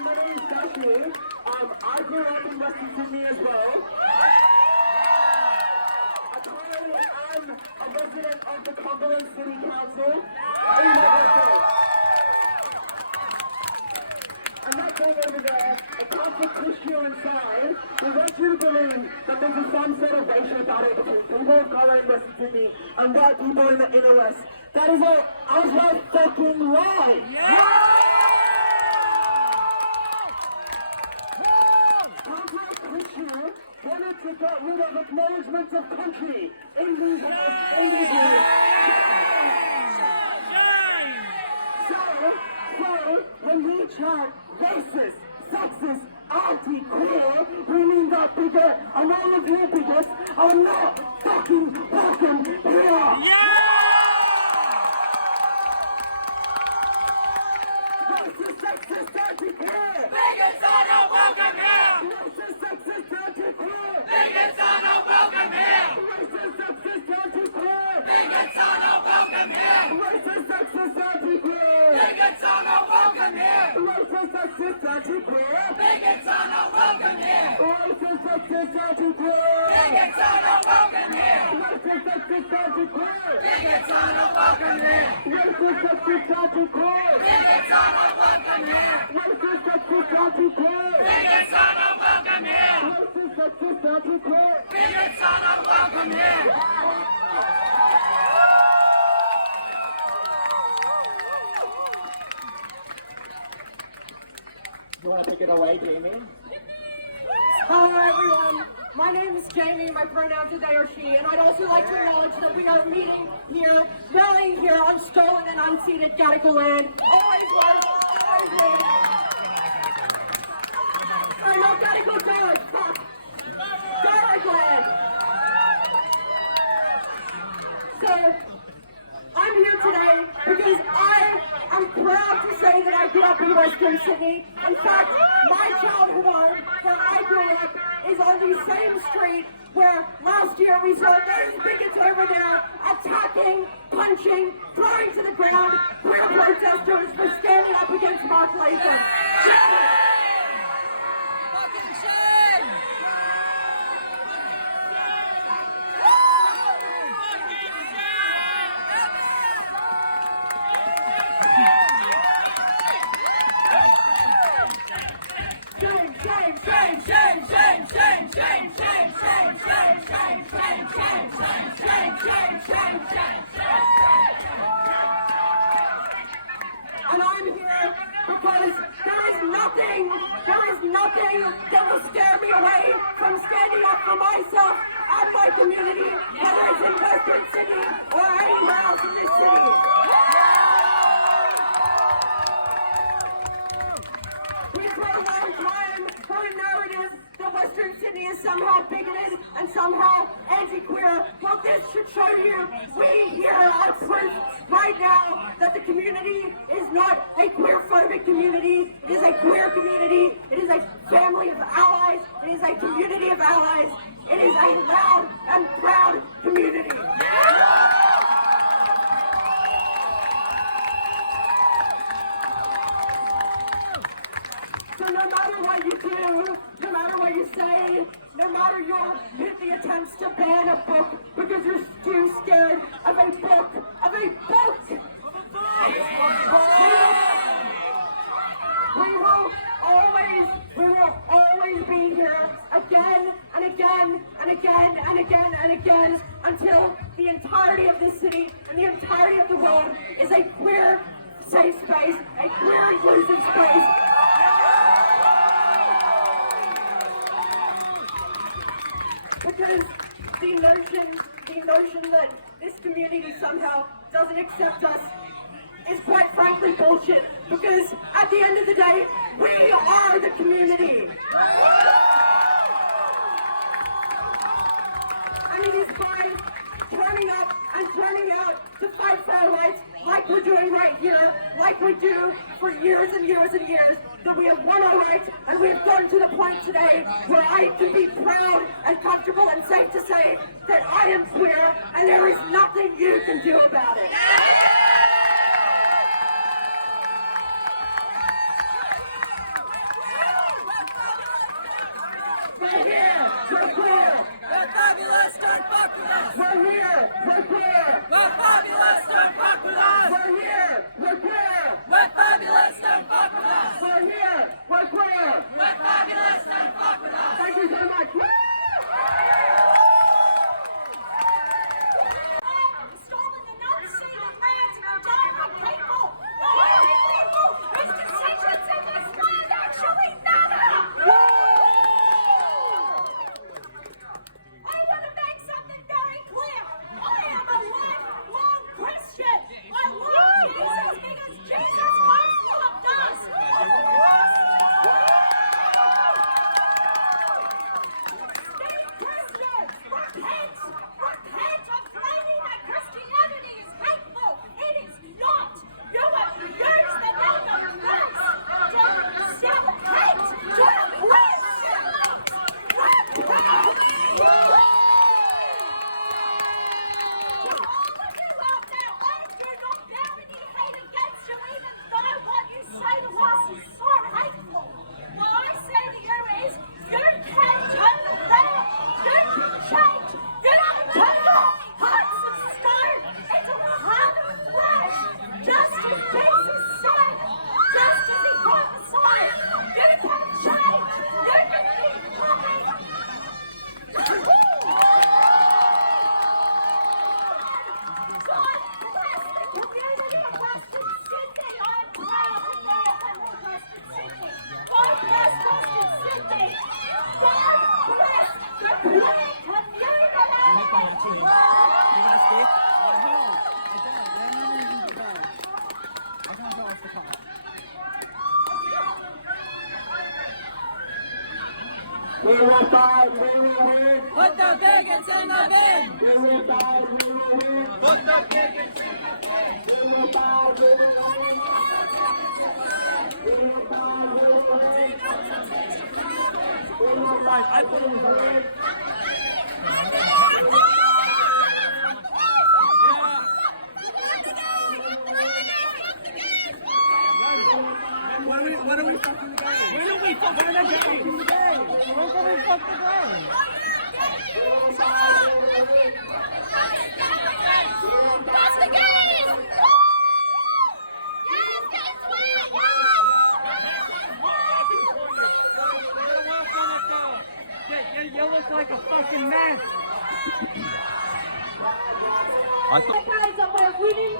My name is Christou. I grew up in Western Sydney as well. I currently am a resident of the Cumberland City Council. And that thing over there, a Catholic Christian inside, we want you to believe that there's some sort of racial battle between people of color in Western Sydney and white people in the inner west. That is a fucking lie. Catholic Christian wanted to get rid of acknowledgement of country in these areas. So, when we chant racist, sexist, anti-queer, meaning that bigot and all of you bigots are not fucking welcome here. Racist, sexist, anti-queer. Bigots are not welcome here. Racist, sexist, anti-queer. Bigots are not welcome here. Racist, sexist, anti-queer. Bigots are not welcome here. Racist, sexist, anti-queer. Bigots are not welcome here. Racist, sexist, anti-queer. Bigots are not welcome here. Racist, sexist, anti-queer. Bigots are not welcome here. Racist, sexist, anti-queer. Bigots are not welcome here. Racist, sexist, anti-queer. Bigots are not welcome here. Racist, sexist, anti-queer. Bigots are not welcome here. Racist, sexist, anti-queer. Bigots are not welcome here. You want to take it away, Damien? Hello everyone, my name is Jamie, my pronouns are they or she, and I'd also like to acknowledge that we are meeting here, rallying here on stolen and unceded Gadigal land. Always was, always will. I'm not Gadigal God, fuck. Gadigal land. So, I'm here today because I am proud to say that I grew up in Western Sydney. In fact, my childhood home, where I grew up, is on the same street where last year we saw those bigots over there attacking, punching, throwing to the ground queer protesters for standing up against Mark Latham. Fucking shame! And I'm here because there is nothing that will scare me away from standing up for myself and my community, whether it's in Western Sydney or anywhere else in this city. We've for a long time heard a narrative that Western Sydney is somehow bigoted and somehow anti-queer. Well, this should show you we here are proof right now that the community is not a queer-phobic community. It is a queer community. It is a family of allies. It is a community of allies. It is a loud and proud community. So no matter what you do, no matter what you say, no matter your pithy attempts to ban a book because you're too scared of a book, we will always be here again and again and again and again and again until the entirety of this city and the entirety of the world is a queer safe space, a queer inclusive space. Because the notion that this community somehow doesn't accept us is quite frankly bullshit. Because at the end of the day, we are the community. And it is by turning up and turning out to fight for our rights like we're doing right here, like we do for years and years and years, that we have won our rights, and we have gotten to the point today where I can be proud and comfortable and safe to say that I am queer, and there is nothing you can do about it. We're here, we're queer. We're fabulous, don't fuck with us! We're here, we're queer. We're fabulous, don't fuck with us! We're here, we're queer. We're fabulous, don't fuck with us! We're here, we're queer. We're fabulous, don't fuck with us! Thank you so much. Stolen and unceded land We will fight, we will win. Put the bigots in the bin. We will fight, we will win. Put the bigots in the bin. We will fight, we will win. We will fight, we will win. We will fight, we will win. When are we fucking the game? When are we fucking the game? When can we fuck the game? That's the game! Yes, that's right! You look like a fucking mess. Guys, we're winning.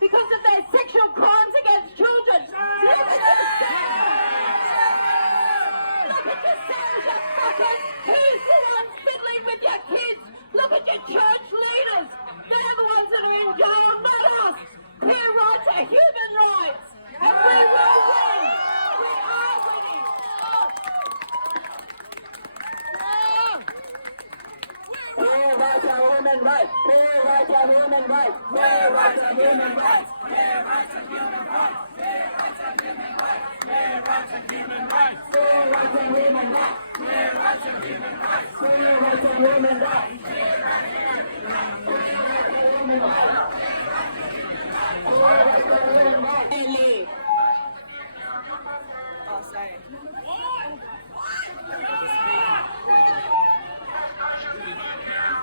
Because of their sexual crimes against children. Look at yourselves, you fuckers! Who's the ones fiddling with your kids? Look at your church leaders! They're the ones that are in jail, not us! Queer rights are human rights! And we will win! We are winning! Queer rights are human rights. Queer rights are human rights. Queer rights are human rights. Queer rights are human rights. Queer rights are human rights. Queer rights are human rights. Queer rights are human rights. Queer rights are human rights. Queer rights are human rights. Oh, sorry.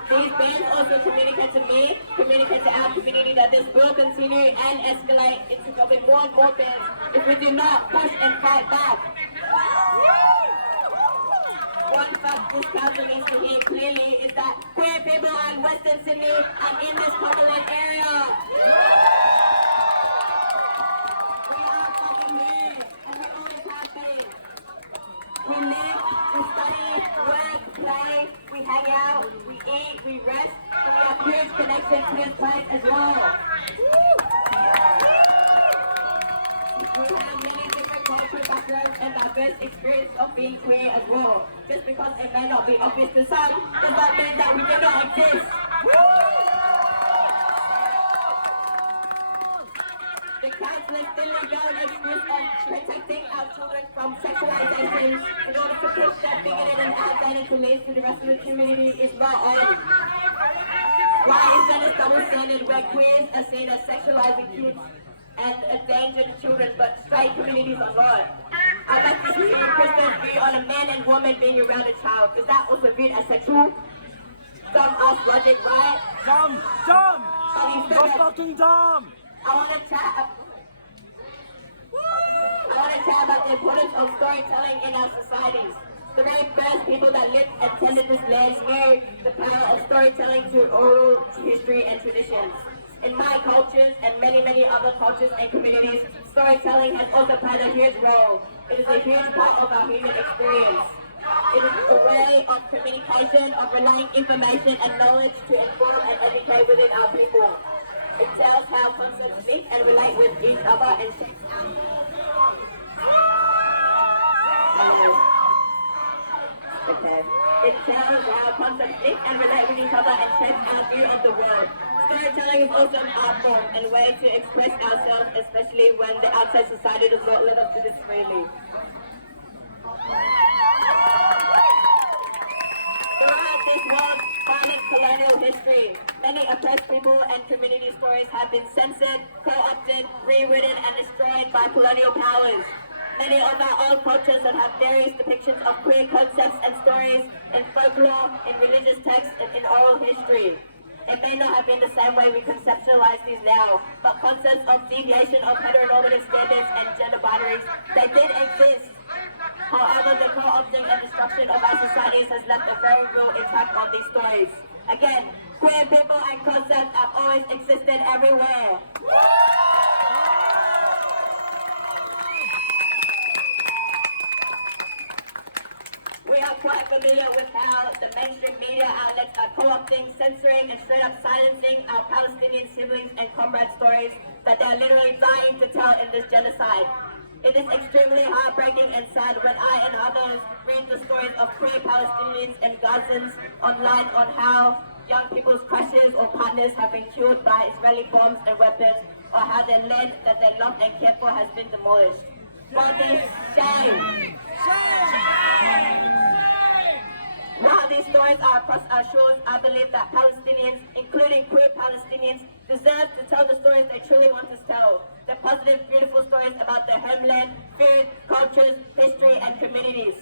These bans also communicate to me, communicate to our community that this will continue and escalate into becoming more and more bans if we do not push and fight back. One fact this council needs to hear clearly is that queer people are in Western Sydney and in this Cumberland area. We are fucking here and we're always happening. We live, we study, work, play, we hang out, we eat, we rest, and we have huge connection to this place as well. We have many different cultural backgrounds and diverse experience of being queer as well. Just because it may not be obvious to some, does not mean that we do not exist. The council still go an excuse of protecting our children from sexualization in order to push their bigoted and outdated beliefs to the rest of the community is not on. Why is there a double standard where queers are seen as sexualizing kids and endangered children, but straight communities are not? I'd like to see Christou's view on a man and woman being around a child. Is that also viewed as sexual? Dumb ass logic, right? Dumb! You're fucking dumb! I want to chat about the importance of storytelling in our societies. The very first people that lived and tended this land knew the power of storytelling through oral history and traditions. In my cultures and many, many other cultures and communities, storytelling has also played a huge role. It is a huge part of our human experience. It is a way of communication, of relaying information and knowledge to inform and educate within our people. It tells how concepts link and relate with each other and shapes It tells how concepts link and relate with each other and shapes our view of the world. Storytelling is also an art form and a way to express ourselves, especially when the outside society does not let us do this freely. Throughout this world's violent colonial history, many oppressed people and community stories have been censored, co-opted, rewritten and destroyed by colonial powers. Many of our old cultures that have various depictions of queer concepts and stories in folklore, in religious texts, and in oral history. It may not have been the same way we conceptualize these now, but concepts of deviation of heteronormative standards and gender binaries, they did exist. However, the co-opting and destruction of our societies has left a very real impact on these stories. Again, queer people and concepts have always existed everywhere. We are quite familiar with how the mainstream media outlets are co-opting, censoring, and straight up silencing our Palestinian siblings and comrade stories that they are literally dying to tell in this genocide. It is extremely heartbreaking and sad when I and others read the stories of queer Palestinians and Gazans online on how young people's crushes or partners have been killed by Israeli bombs and weapons, or how their land that they love and care for has been demolished. For this shame! While these stories are across our shores, I believe that Palestinians, including queer Palestinians, deserve to tell the stories they truly want to tell. The positive, beautiful stories about their homeland, food, cultures, history, and communities.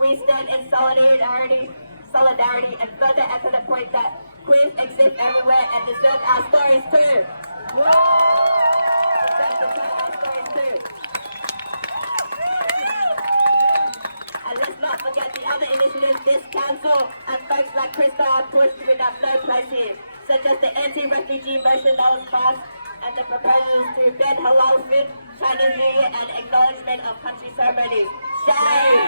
We stand in solidarity, and further echo the point that queers exist everywhere and deserve our stories too. And let's not forget the other initiatives this council and folks like Christou have pushed with our no place here, such as the anti-refugee motion that was passed and the proposals to ban halal food, Chinese New Year, and acknowledgement of country ceremonies. Shame!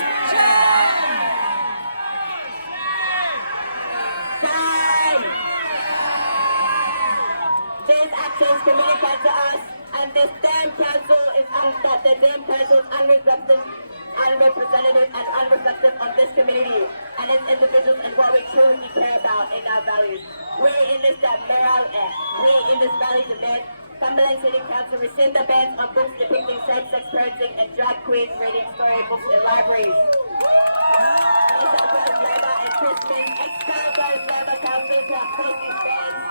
Shame! These actions communicate to us, and this damn council is unrepresentative and unreflective of this community and its individuals and what we truly care about in our values. We in this rally debate, Cumberland City Council rescind the bans on books depicting same-sex parenting and drag queens reading storybooks in libraries. New South Wales Labour and Christian expel those Labour councils who have caused these bans.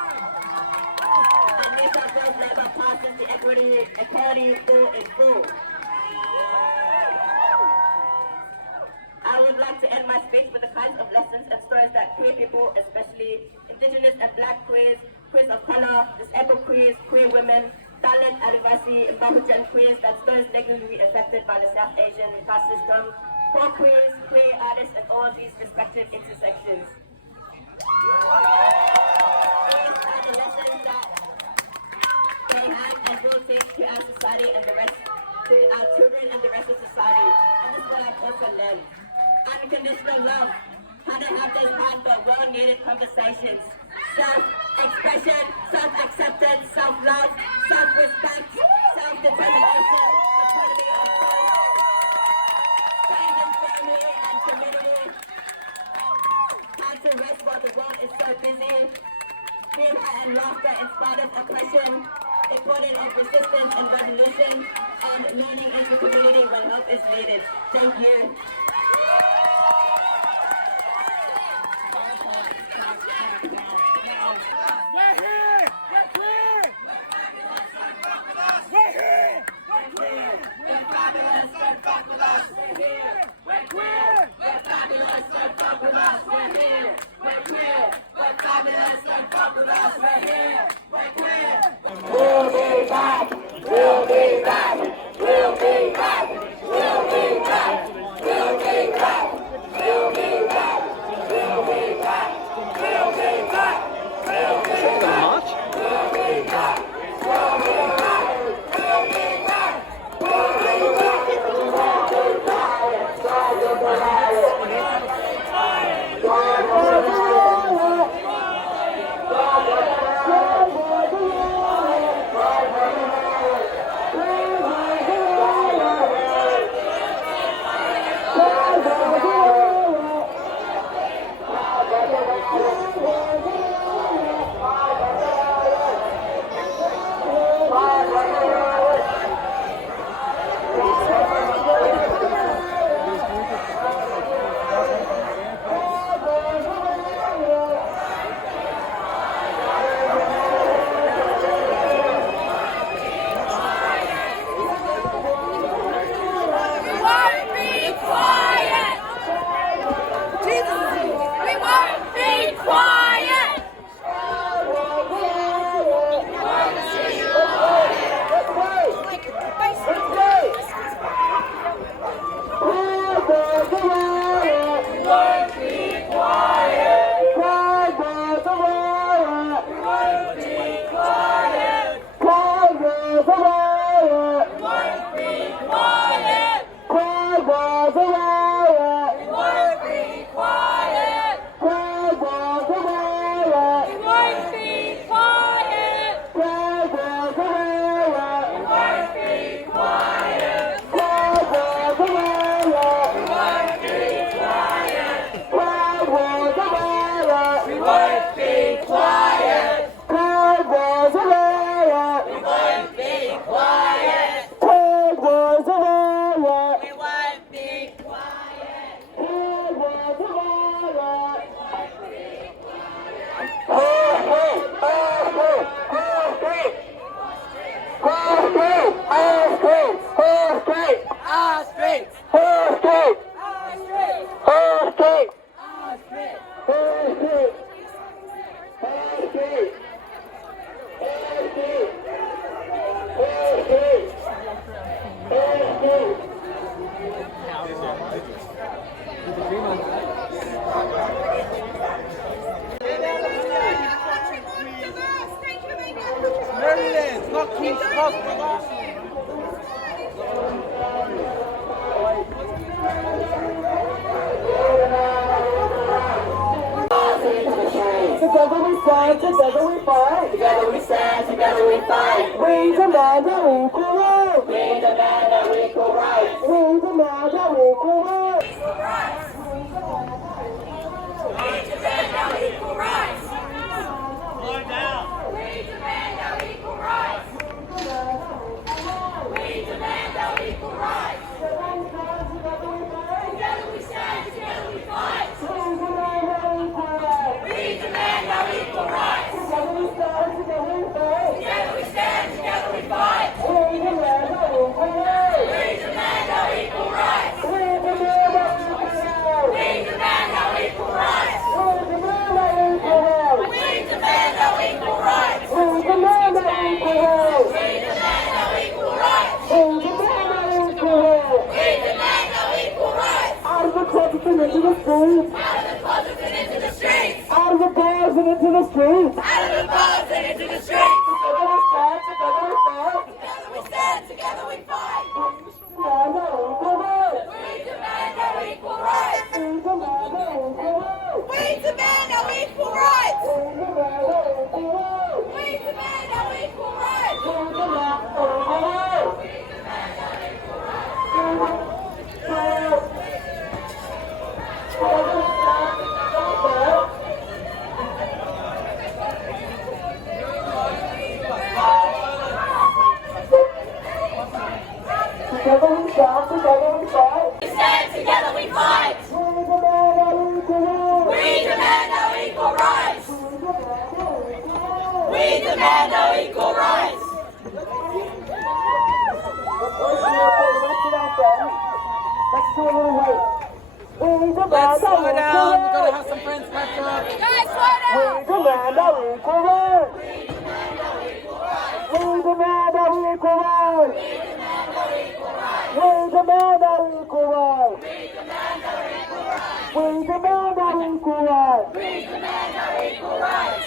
And New South Wales Labour passes the equality bill in full. I would like to end my speech with the kinds of lessons and stories that queer people, especially Indigenous and Black queers, queers of color, disabled queers, queer women, Dalit, Adivasi, and Bahujan queers, that stories negatively affected by the South Asian caste system, poor queers, queer artists, and all of these respective intersections. These are the lessons that they have and will teach to our society and the rest, to our children and the rest of society. And this is what I've also learned. Unconditional love, how to have those hard but well-needed conversations. Self-expression, self-acceptance, self-love, self-respect, self-determination, autonomy of choice, friends and family and community. How to rest while the world is so busy. Humor and laughter in spite of oppression. Supporting of resistance and revolution, and leaning into community when help is needed. Thank you. We're here! We're queer! We're here! We're queer! We're fabulous, don't fuck with us! We're here! We're queer! We're fabulous, don't fuck with us! We're here! We're queer! We're fabulous, don't fuck with us! We're here! We're queer! We'll be back! We'll be back! We'll be back! We'll be back! We'll be Merrylands, not King's Cross, brother. Together we stand, together we fight. Together we stand, together we fight. We demand our equal rights. We demand our equal rights. We demand our equal rights. We demand our equal rights. Slow down. We demand our equal rights. We demand our equal rights. Together we stand, together we fight. We demand our equal rights. Together we stand, together we fight. Together we stand, together we fight. We demand our equal rights. We demand our equal rights. We demand our equal rights. We demand our equal rights. We demand our equal rights. We demand our equal rights. We demand our equal rights. We demand our equal rights. Out of the closets and into the streets. Out of the closets and into the streets. Out of the bars and into the streets. Out of the bars and into the streets. Together we stand, together we fight. Together we stand, together we fight. Demand our equal rights. We demand our equal rights. We demand our equal rights. We demand our equal rights. We demand our equal rights. We demand our equal rights. We demand our equal rights. We demand our equal rights. Together we stand, together we fight. We stand together, we fight. We demand our equal rights. We demand our equal rights. Let's do a little wait. We demand Slow our down, equal we've got to rights. have some friends back up. Guys, slow down. We demand our equal rights. We demand our equal rights. We demand our equal rights. We demand our equal rights. We demand our equal rights.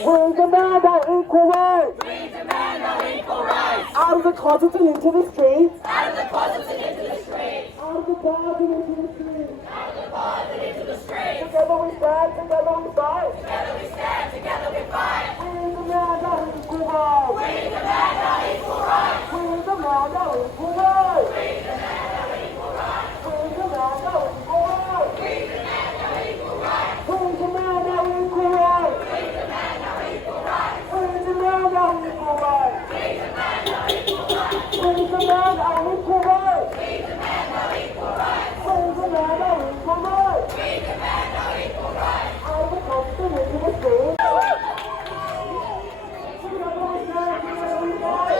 We demand our equal rights. We demand our equal rights. Out of the closets and into the streets. Out of the closets and into the streets. Out of the bars and into the streets. Out of the bars and into the streets. Together we stand, together we fight. Together we stand, together we fight. We demand our equal rights. We demand our equal rights. We demand our equal rights. We demand our equal rights. We demand our equal rights. We demand our equal rights. We demand our equal rights. We demand our equal rights. We demand our equal rights. We demand our equal rights. We demand our equal rights. We demand our equal rights. We demand our equal rights. We demand our equal rights. Out of the closets and into the streets. Together we stand, together we fight.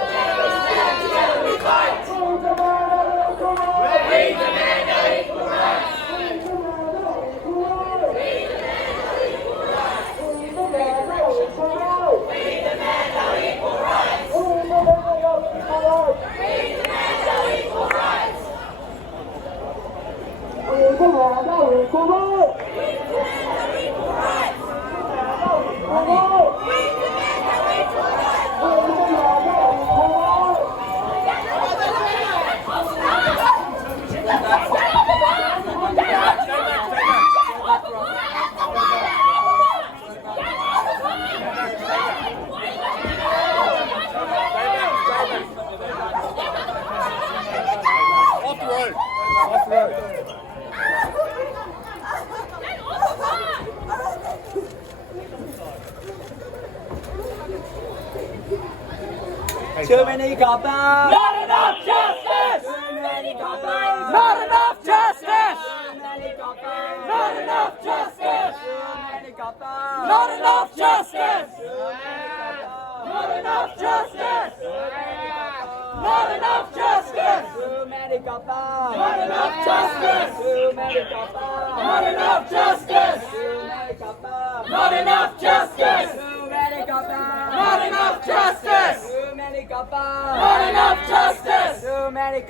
Together we fight. We demand our equal rights. We demand our equal rights. We demand our equal rights. We demand our equal rights. We demand our equal rights. We demand our equal rights. We demand our equal rights. We demand our equal rights. We demand our equal rights. We demand our equal rights. Our rights. We demand our equal rights. We demand our equal rights. Off the road. Off the road. Too many coppers. Not enough justice! Too many coppers. Not enough justice! Too many coppers. Not enough justice! Too many coppers. Not enough justice! Not enough justice. Not enough justice! Too many coppers. Not enough justice! Too many coppers. Not enough justice! Too many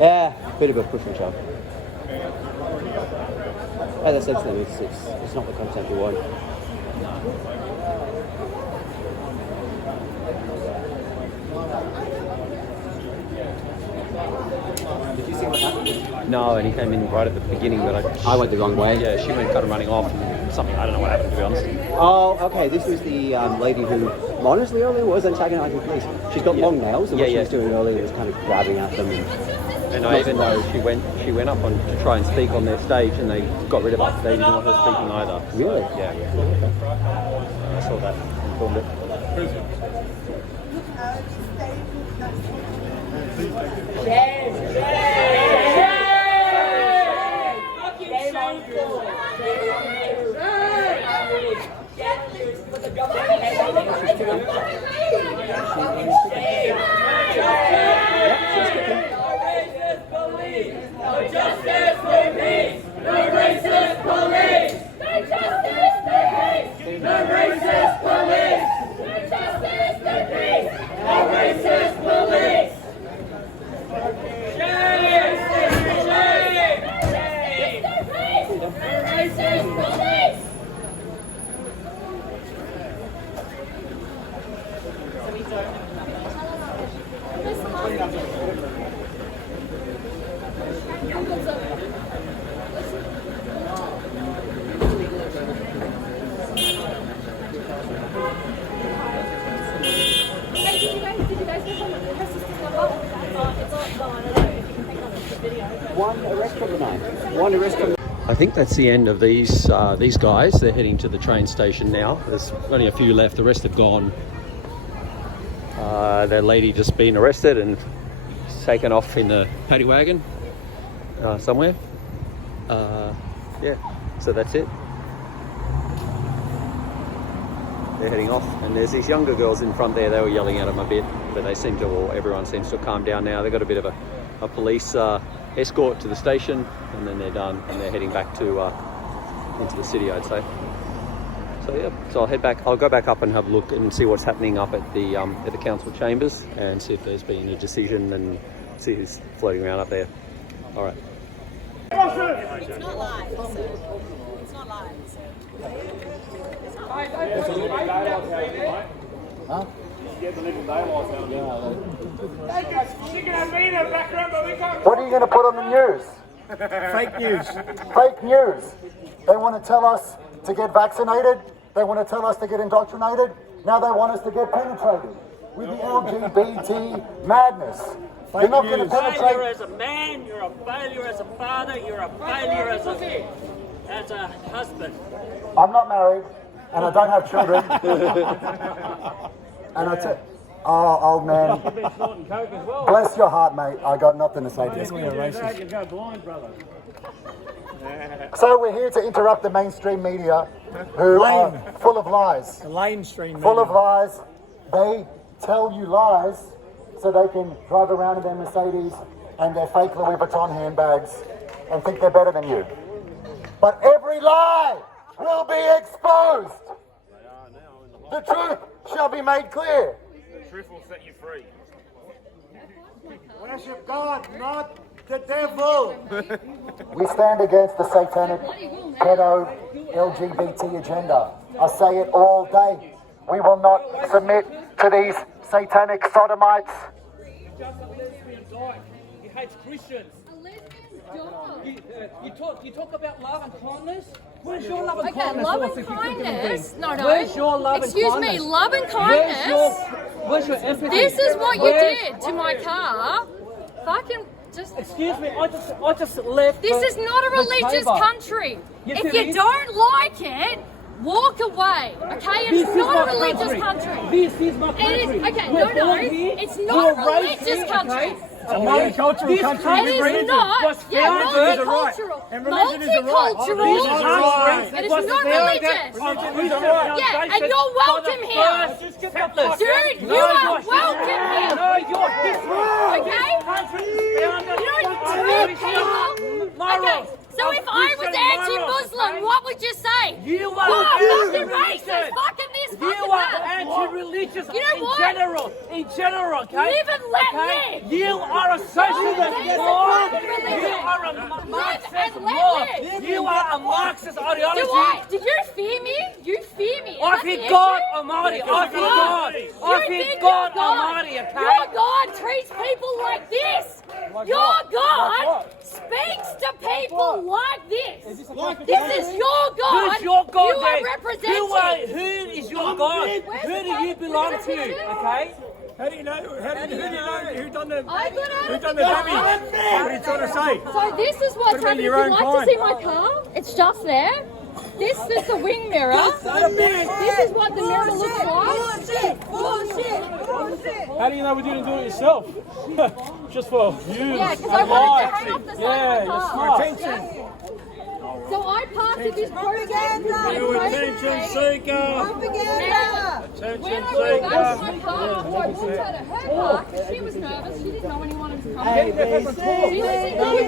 Yeah, bit of a push and shove. As I said to them, it's not the content we want. Did you see what happened? No, and he came in right at the beginning, but I went the wrong way. Yeah, she went kind of running off and something. I don't know what happened, to be honest. Oh, okay. This was the lady who modestly earlier was antagonising police. She's got long nails, and what she was doing earlier was kind of grabbing at them. And even though she went up on to try and speak on their stage, and they got rid of her. They didn't want her speaking either. Really? Yeah. I saw that. Informed it. I think that's the end of these guys. They're heading to the train station now. There's only a few left. The rest have gone. That lady just been arrested and taken off in the paddy wagon somewhere. Yeah, so that's it. They're heading off, and there's these younger girls in front there. They were yelling at them a bit, but they seem to everyone seems to have calmed down now. They've got a bit of a police escort to the station, and then they're done, and they're heading back to into the city, I'd say. So yeah, so I'll head back. I'll go back up and have a look and see what's happening up at the council chambers, and see if there's been a decision, and see who's floating around up there. All right. It's not live. It's not live. Huh? What are you going to put on the news? Fake news. Fake news. They want to tell us to get vaccinated. They want to tell us to get indoctrinated. Now they want us to get penetrated with the LGBT madness. You're not going to penetrate. Failure as a man, you're a failure as a father, you're a failure as a husband. I'm not married, and I don't have children. And I tell, oh, old man, You've been snorting coke as well. bless your heart, mate. I got nothing to say to You you. go blind, brother. So we're here to interrupt the mainstream media, who are full of lies. The mainstream Full of lies. They tell you lies so they can drive around in their Mercedes and their fake Louis Vuitton handbags and think they're better than you. But every lie will be exposed. The truth shall be made clear. The truth will set you free. Worship God, not the devil. We stand against the satanic, pedo, LGBT agenda. I say it all day. We will not submit to these satanic sodomites. He just a lesbian dyke. He hates Christians. You talk about love and kindness. Where's your love and kindness? Love and kindness? No. Where's your love and kindness? Excuse me, love and kindness? Where's your empathy? This is what you did to my car. Fucking just... Excuse me, I just left. This is not a religious country. Yes, If it you is. don't like it, Walk away, okay? It's not a religious country. This is my country. It is, okay, no, it's not a religious country. It's a multicultural country. It is not. Yeah, multicultural. Multicultural. It is not religious. Yeah, and you're welcome here. Dude, you are welcome here. Okay? Okay, so if I was anti-Muslim, what would you say? You are fucking racist, fucking this, fucking you are that. anti-religious You know what? in general, okay? Live and let live. You are a socialist, Lord. You are a Marxist, Lord. You are a Marxist ideology. Do I? Do you fear me? You fear me. I fear God Almighty. I fear God. I fear God Almighty, okay? Your God treats people like this. Your God speaks to people like this. This is your God. Who's your God? You are representing. Who is your God? Who do you belong to? Okay. How do you know? Who done the I got out who of done the the car. damage? What are you trying to say? So this is what's Could've been happening. If your you'd own like kind. to see my car, it's just there. This is the wing mirror. This is what the mirror looks like. Bullshit. How do you know we didn't do it yourself? Just for views. Yeah, because I wanted to hang off the side of you're my car. smart. So I parked at this protest. You attention seeker. When I went back to my car after I walked out of her car, she was nervous. She didn't know anyone was coming. She was sitting on the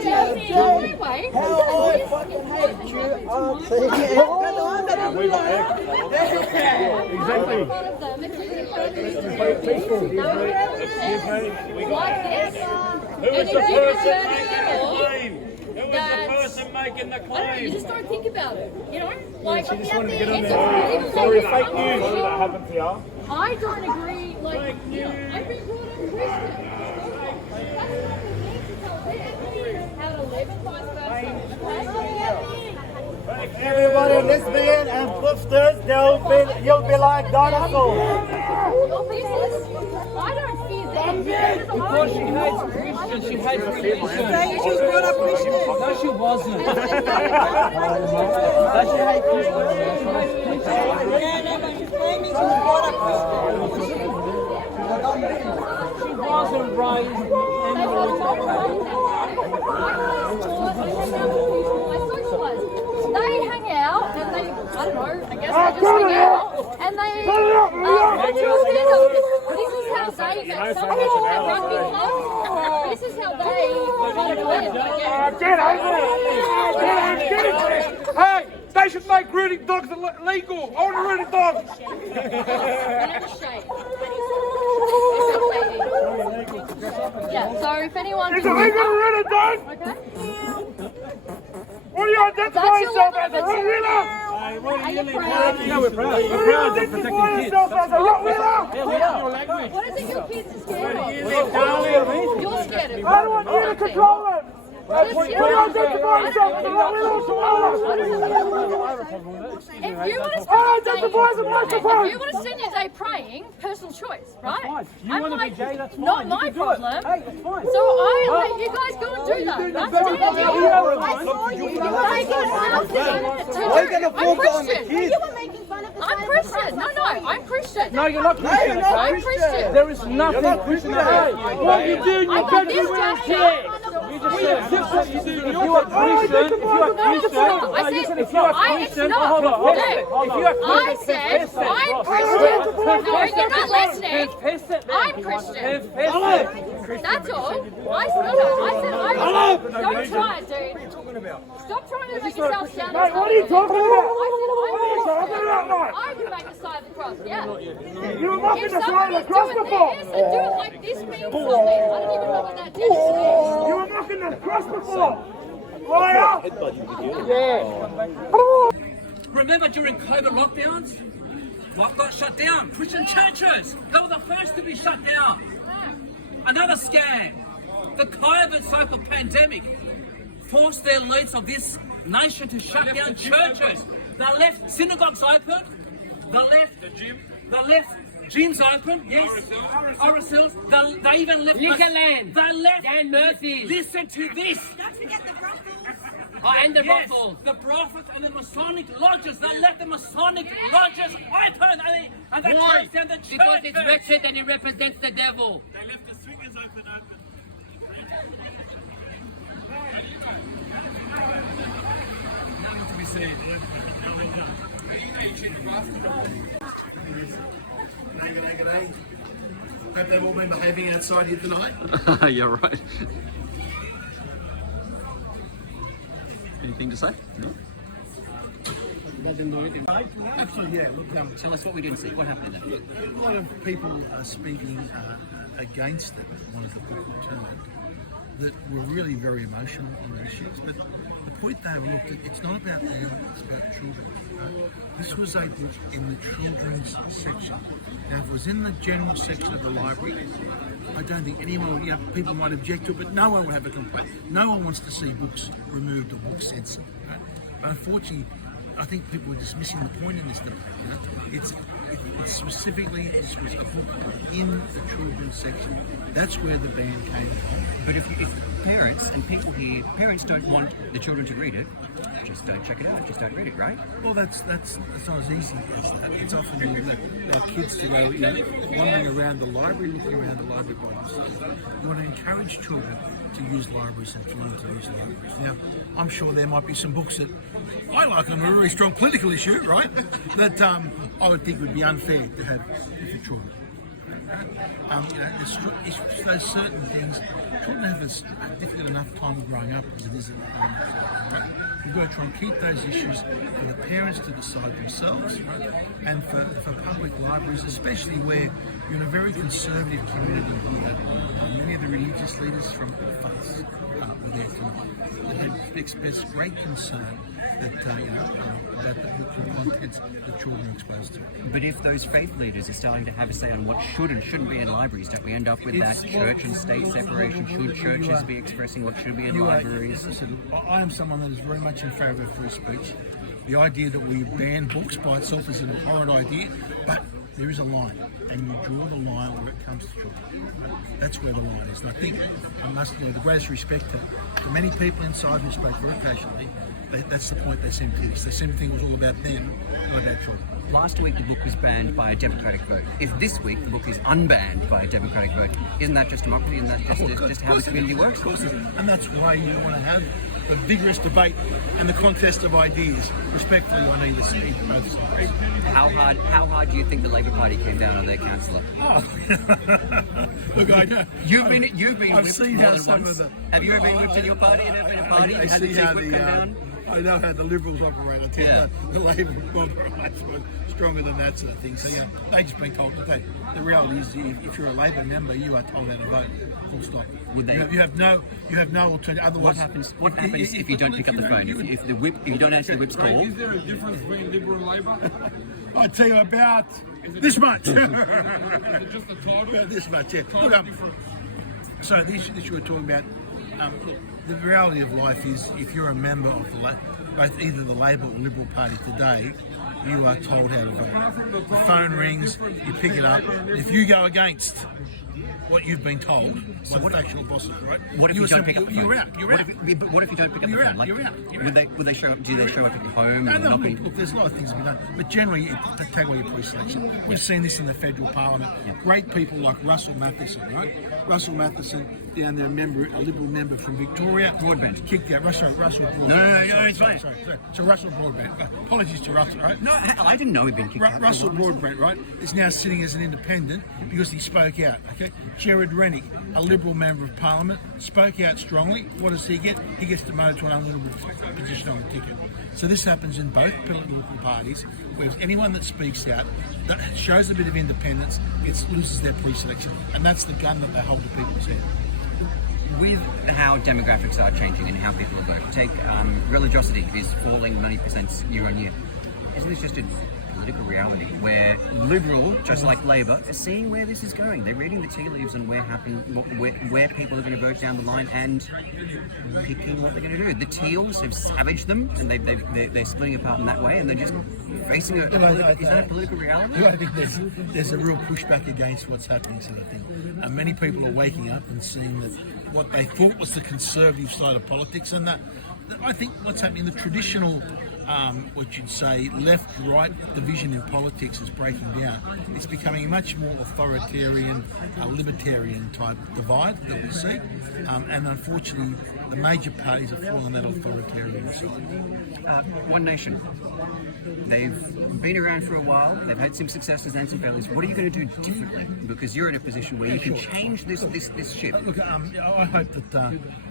freeway. How I fucking hate you. Exactly. Who is the person making the claim? You just don't think about it, you know? Like, She just wanted to get on it's there. Sorry, fake news. Sorry that happened to you. I don't agree, like, you know, I've been brought up Christian. How to live and vice versa, okay? Everybody lesbian and flifters, you'll be like dinosaurs. Your business? I don't fear them. Because she hates Christians, she hates religion. Saying she's brought up Christian. No, she wasn't. Does she hate Christians? She wasn't raised in the They hang out and they, I don't know, I guess they just hang out and they this is how they, some people have rugby clubs, this is how they kind of live. Hey, they should make rooting dogs illegal. I want a rooting dog. Yeah, so if anyone Is it legal to root a dog? Okay. What do you identify yourself as, a Rottweiler? Are you proud? Yeah, we're proud. We're proud of protecting kids. Yourself as a Rottweiler? Yeah, we are. What is it your kids are scared of? You're scared of. I don't want you to control them. What do you identify yourself as a Rottweiler or Chihuahua? If you want to spend your day praying, personal choice, right? Fine. You want to be gay, that's fine. Not my problem. Hey, that's fine. So I let you guys go and do that. That's Why are you going to fork it on the kids? I'm Christian. No, I'm Christian. No, you're not Christian, okay? I'm Christian. There is nothing Christian about it. What you do, you I don't got do this anything. jacket. You just said, if you are Christian, if you are Christian, if you are Christian, hold on. If you are I said I'm Christian. No, you're not listening. I'm Christian. That's all. I said I'm. Don't try it, dude. Stop trying to make yourself sound. Mate, what are you talking about? I can make the sign of the cross. Yeah. You were mocking the sign of the cross before. This and do it like this means something. I don't even know what that did. You were mocking the cross before. Liar. Yeah. Remember during COVID lockdowns? What got shut down? Christian churches. They were the first to be shut down. Another scam. The COVID so-called pandemic forced the elites of this nation to shut down churches. They left synagogues open. They left gyms open. Yes. RSLs. They even left Liquorland. They left Dan Murphy's. Listen to this. Don't forget the brothels. And the yes, brothels. the prophets and the Masonic lodges. They let the Masonic lodges open and they Why? closed down the church. Because it's Richard and he represents the devil. They left the swingers open. Nothing to be said. G'day. Hope they've all been behaving outside here tonight. Yeah, right. Anything to say? No? Actually, yeah. Look, Tell us what we didn't see. What happened then? a lot of people are speaking against it. Wanted the book returned. That were really very emotional on the issues, but the point they looked at, it's not about them, it's about children. This was a book in the children's section. Now, if it was in the general section of the library, I don't think anyone would, people might object to it, but no one would have a complaint. No one wants to see books removed or books censored. Right? But unfortunately, I think people are dismissing the point in this stuff. It's specifically, this was a book in the children's section. That's where the ban came from. But if parents and people here, parents don't want the children to read it, just don't check it out, just don't read it, right? Well, that's not as easy as that. It's often you let our kids to go, wandering around the library, looking around the library by themselves. You want to encourage children to use libraries and children to use libraries. Now, I'm sure there might be some books that I like on a really strong political issue, right? That I would think would be unfair to have for children. There's certain things. Children have a difficult enough time growing up as it is at the moment. Right? You've got to try and keep those issues for the parents to decide themselves, right? And for public libraries, especially where you're in a very conservative community here. Many of the religious leaders from the faiths were there tonight. They had expressed great concern that about the book and contents that children are exposed to. But if those faith leaders are starting to have a say on what should and shouldn't be in libraries, don't we end up with that church and state separation? Should churches be expressing what should be in libraries? Listen, I am someone that is very much in favour of free speech. The idea that we ban books by itself is an horrid idea, but there is a line, and you draw the line where it comes to children. That's where the line is. And I think I must, the greatest respect to many people inside who spoke very passionately. That's the point they seem to use. They seem to think it was all about them, not about children. Last week the book was banned by a democratic vote. If this week the book is unbanned by a democratic vote, isn't that just democracy? Isn't that just how the community works? Of course it is. And that's why you want to have the vigorous debate and the contest of ideas, respectfully on either side, both sides. How hard do you think the Labor Party came down on their councillor? Oh, look, I know. You've been I've whipped seen more how than some once. of the. Have you ever been whipped in your party? Have you ever been in a party? I see how the. I know how the Liberals operate. I tell you, the Labor operates stronger than that sort of thing. So yeah, they just been told. The reality is, if you're a Labor member, you are told how to vote. Full stop. Would they? You have no alternative. Otherwise, what happens if you don't pick up the phone? If you don't answer the whip's call? Is there a difference between Liberal and Labor? I tell you about this much. Just the title. About this much. Yeah. Look, so the issue that you were talking about. Look, the reality of life is, if you're a member of both either the Labor or Liberal Party today, you are told how to vote. The phone rings, you pick it up. If you go against what you've been told by the factional bosses, right? What if you don't pick up the phone? You're out. You're out. What if you don't pick up the phone? You're out. Would they show up? Do they show up at your home? No, look, there's a lot of things to be done, but generally, take away your pre-selection. We've seen this in the federal parliament. Great people like Russell Matheson, right? Russell Matheson, down there, a Liberal member from Victoria. Broadbent. Kicked out. Russell Broadbent. No, it's fine. Sorry. So Russell Broadbent. Apologies to Russell, right? No, I didn't know he'd been kicked out. Russell Broadbent, right, is now sitting as an independent because he spoke out, okay? Jared Rennick, a Liberal member of Parliament, spoke out strongly. What does he get? He gets demoted to an unliberal position on the ticket. So this happens in both political parties, where anyone that speaks out, that shows a bit of independence, loses their pre-selection. And that's the gun that they hold to people's head. With how demographics are changing and how people are voting, take religiosity is falling many % year on year. Isn't this just a political reality where Liberal, just like Labor, are seeing where this is going? They're reading the tea leaves and where people are going to vote down the line and picking what they're going to do. The Teals have savaged them and they're splitting apart in that way, and they're just facing is that a political reality? I think there's a real pushback against what's happening, sort of thing. Many people are waking up and seeing that what they thought was the conservative side of politics, and that I think what's happening, the traditional, what you'd say, left-right division in politics is breaking down. It's becoming a much more authoritarian, libertarian type divide that we see. And unfortunately, the major parties are falling on that authoritarian side. One Nation. They've been around for a while. They've had some successes and some failures. What are you going to do differently? Because you're in a position where you can change this ship. Look, I hope that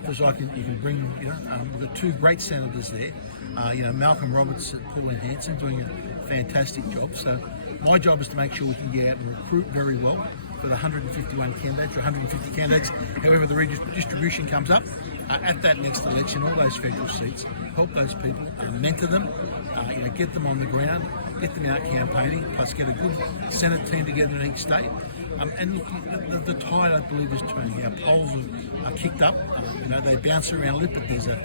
because you can bring, we've got two great senators there. Malcolm Roberts and Pauline Hanson doing a fantastic job. So my job is to make sure we can get out and recruit very well for the 151 candidates or 150 candidates, however the redistribution comes up. At that next election, all those federal seats, help those people, mentor them, get them on the ground, get them out campaigning, plus get a good Senate team together in each state. And look, the tide, I believe, is turning. Our polls are kicked up. They bounce around a little, but there's an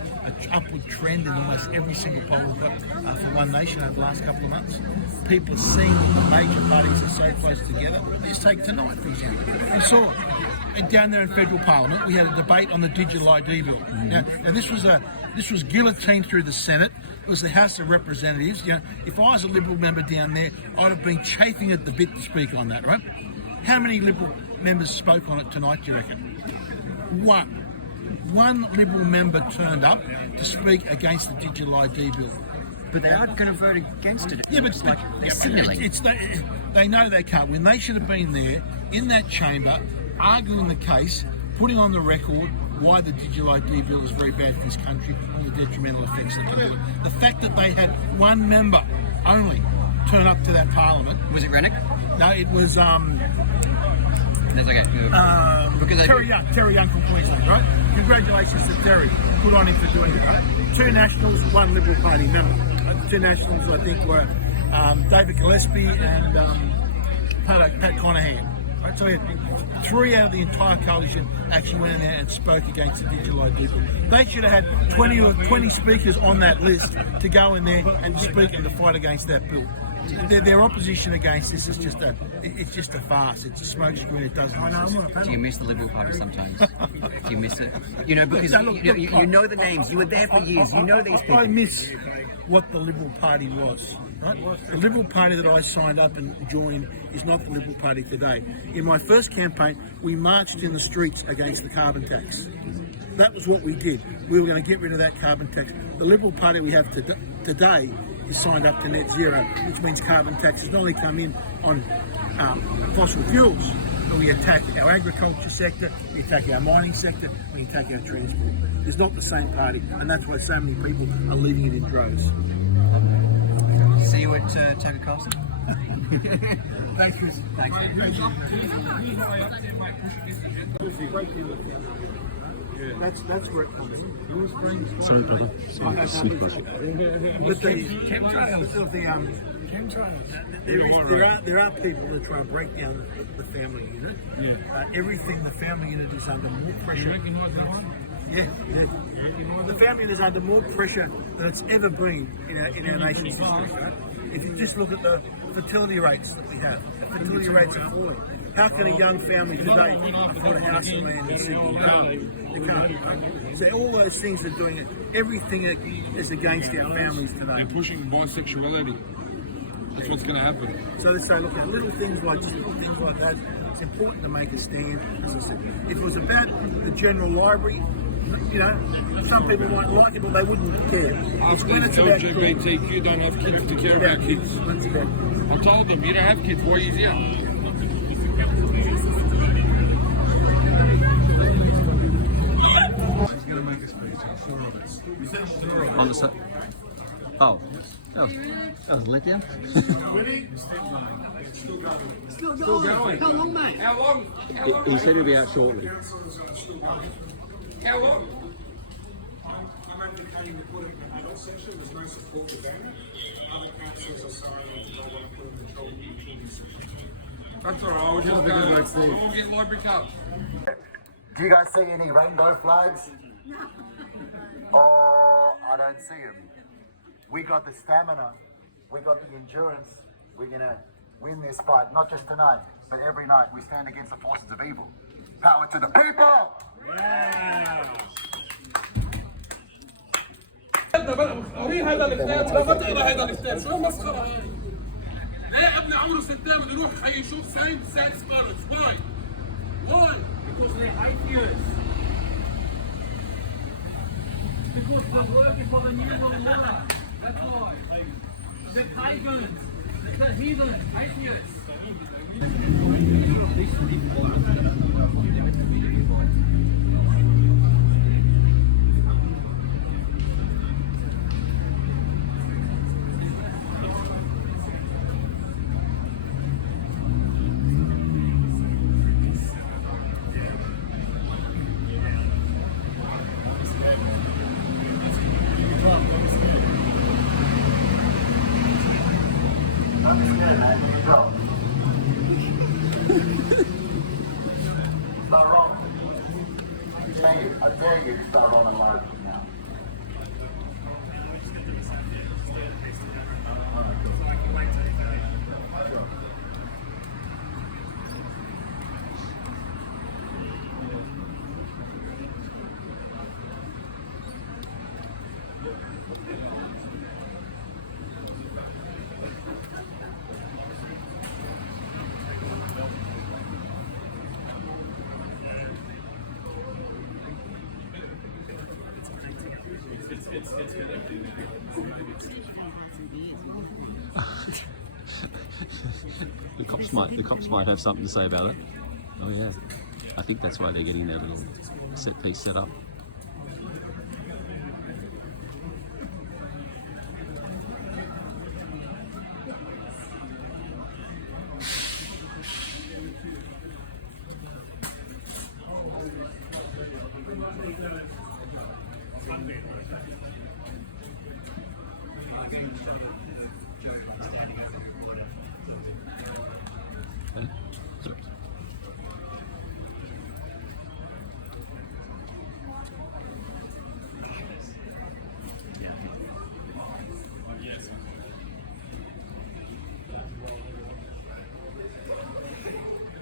upward trend in almost every single poll we've got for One Nation over the last couple of months. People are seeing the major parties are so close together. Let's take tonight, for example. You saw it. And down there in federal parliament, we had a debate on the digital ID bill. Now this was guillotined through the Senate. It was the House of Representatives. If I was a Liberal member down there, I'd have been chafing at the bit to speak on that, right? How many Liberal members spoke on it tonight, do you reckon? One Liberal member turned up to speak against the digital ID bill. But they aren't going to vote against it. Yeah, but they know they can't win. They should have been there in that chamber, arguing the case, putting on the record why the digital ID bill is very bad for this country, all the detrimental effects that can do. The fact that they had one member only turn up to that parliament. Was it Rennick? No, it was That's okay. Terry Young from Queensland, right? Congratulations to Terry. Good on him for doing it, right? Two Nationals, one Liberal Party member. The two Nationals, I think, were David Gillespie and Pat Conahan. Right? So three out of the entire coalition actually went in there and spoke against the digital ID bill. They should have had 20 speakers on that list to go in there and speak and to fight against that bill. Their opposition against this is just a farce. It's a smokescreen. It doesn't exist. Do you miss the Liberal Party sometimes? Do you miss it? Because you know the names. You were there for years. You know these people. I miss what the Liberal Party was. Right? The Liberal Party that I signed up and joined is not the Liberal Party today. In my first campaign, we marched in the streets against the carbon tax. That was what we did. We were going to get rid of that carbon tax. The Liberal Party we have today is signed up to net zero, which means carbon taxes not only come in on fossil fuels, but we attack our agriculture sector, we attack our mining sector, we attack our transport. It's not the same party, and that's why so many people are leaving it in droves. See you at Tucker Carlson. Thanks, Chris. Thanks. That's where it comes from. Sorry, brother. There are people that try to break down the family unit. Everything the family unit is under more pressure. Yeah. The family unit is under more pressure than it's ever been in our nation's history. Right? If you just look at the fertility rates that we have, the fertility rates are falling. How can a young family today afford a house and land in Sydney? They can't. Right? So all those things are doing it. Everything is against our families today. And pushing bisexuality. That's what's going to happen. So they say, look, at little things like that, it's important to make a stand. As I said, if it was about the general library, some people might like it, but they wouldn't care. It's when it's about LGBTQ don't have kids to care about kids. I told them, you don't have kids, why are you here? She's going to make a speech on 4 of us. On the side. Oh. That was let down. Still going. How long, mate? How long? He said he'll be out shortly. How long? I'm advocating to put it in the adult section. There's no support to ban it. Other councils are sorry they don't want to put it in the children and children's section. That's all right, we'll just go. We'll get library cups. Do you guys see any rainbow flags? Oh, I don't see them. We got the stamina, we got the endurance. We're going to win this fight, not just tonight, but every night. We stand against the forces of evil. Power to the people! Yeah. قري هذا الكتاب لا ما تقرا هذا الكتاب شو المسخره هاي؟ ليه ابن عمره ستام بده يروح يشوف same sex marriage why? Why? Because they're atheists. Because they're working for the new world order. That's why. The pagans, the heathen, atheists. I dare you to start on a live now. The cops might have something to say about it. Oh yeah, I think that's why they're getting their little set piece set up.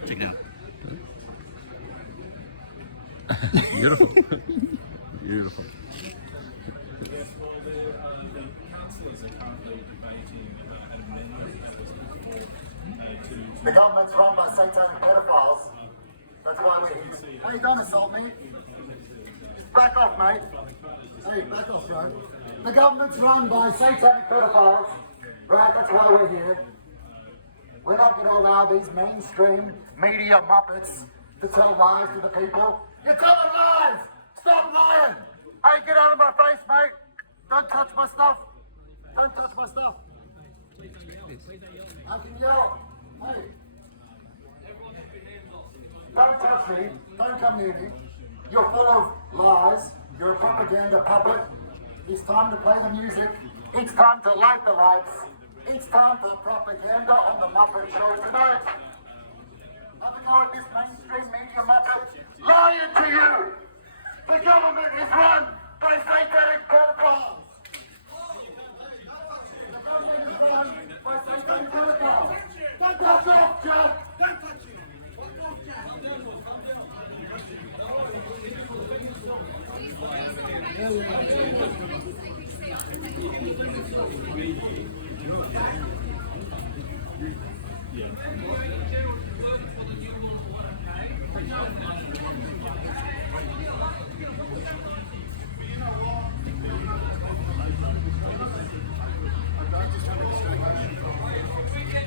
Check it out. Beautiful. Beautiful. The government's run by satanic pedophiles. That's why we're here. Hey, don't assault me. Back off, mate. Hey, back off, bro. The government's run by satanic pedophiles. Right, that's why we're here. We're not going to allow these mainstream media muppets to tell lies to the people. You're telling lies! Stop lying! Hey, get out of my face, mate! Don't touch my stuff! Don't touch my stuff! I can yell. Hey! Don't touch me. Don't come near me. You're full of lies. You're a propaganda puppet. It's time to play the music. It's time to light the lights. It's time for propaganda on the Muppet Show tonight. Have a go at this mainstream media muppet lying to you. The government is run by satanic pedophiles. The government is run by satanic pedophiles. Don't touch off, Joe. Don't touch you.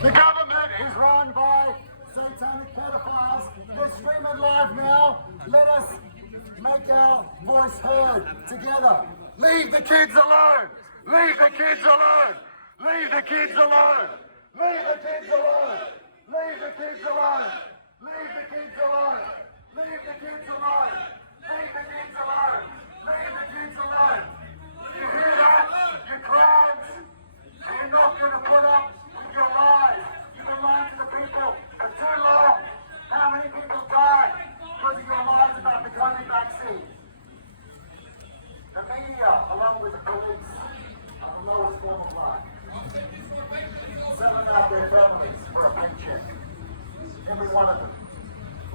The government is run by satanic pedophiles. They're streaming live now. Let us make our voice heard together. Leave the kids alone. Leave the kids alone. Leave the kids alone. Leave the kids alone. Leave the kids alone. Leave the kids alone. Leave the kids alone. Leave the kids alone. Leave the kids alone. You hear that? You crowds. You're not going to put up with your lies. You've been lying to the people for too long. How many people died because of your lies about the COVID vaccine? The media, along with the police, are the lowest form of life. Selling out their families for a paycheck. Every one of them.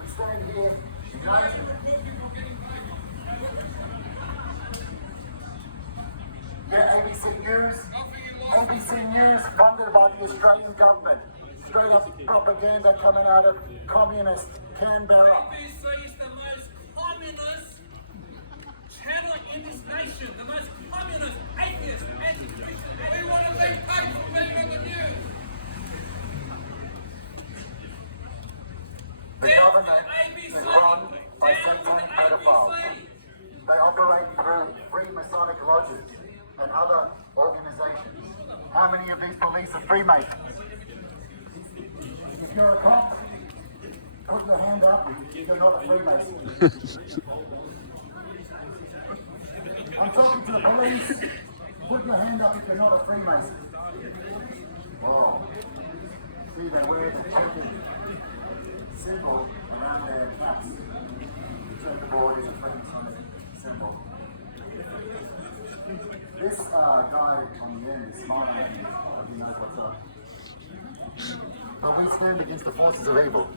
We stand here united. Yeah, ABC News funded by the Australian government. Straight up propaganda coming out of communist Canberra. ABC is the most communist channel in this nation, the most communist, atheist, anti-Christian. We want to be paid for being on the news. The government is run by satanic pedophiles. They operate through free Masonic lodges and other organizations. How many of these police are Freemasons? If you're a cop, put your hand up if you're not a Freemason. I'm talking to the police. Put your hand up if you're not a Freemason. Oh. See, they wear the checkered symbol around their caps. The checkerboard is a Freemason symbol. This guy on the end is smiling at me. He knows what's up. But we stand against the forces of evil.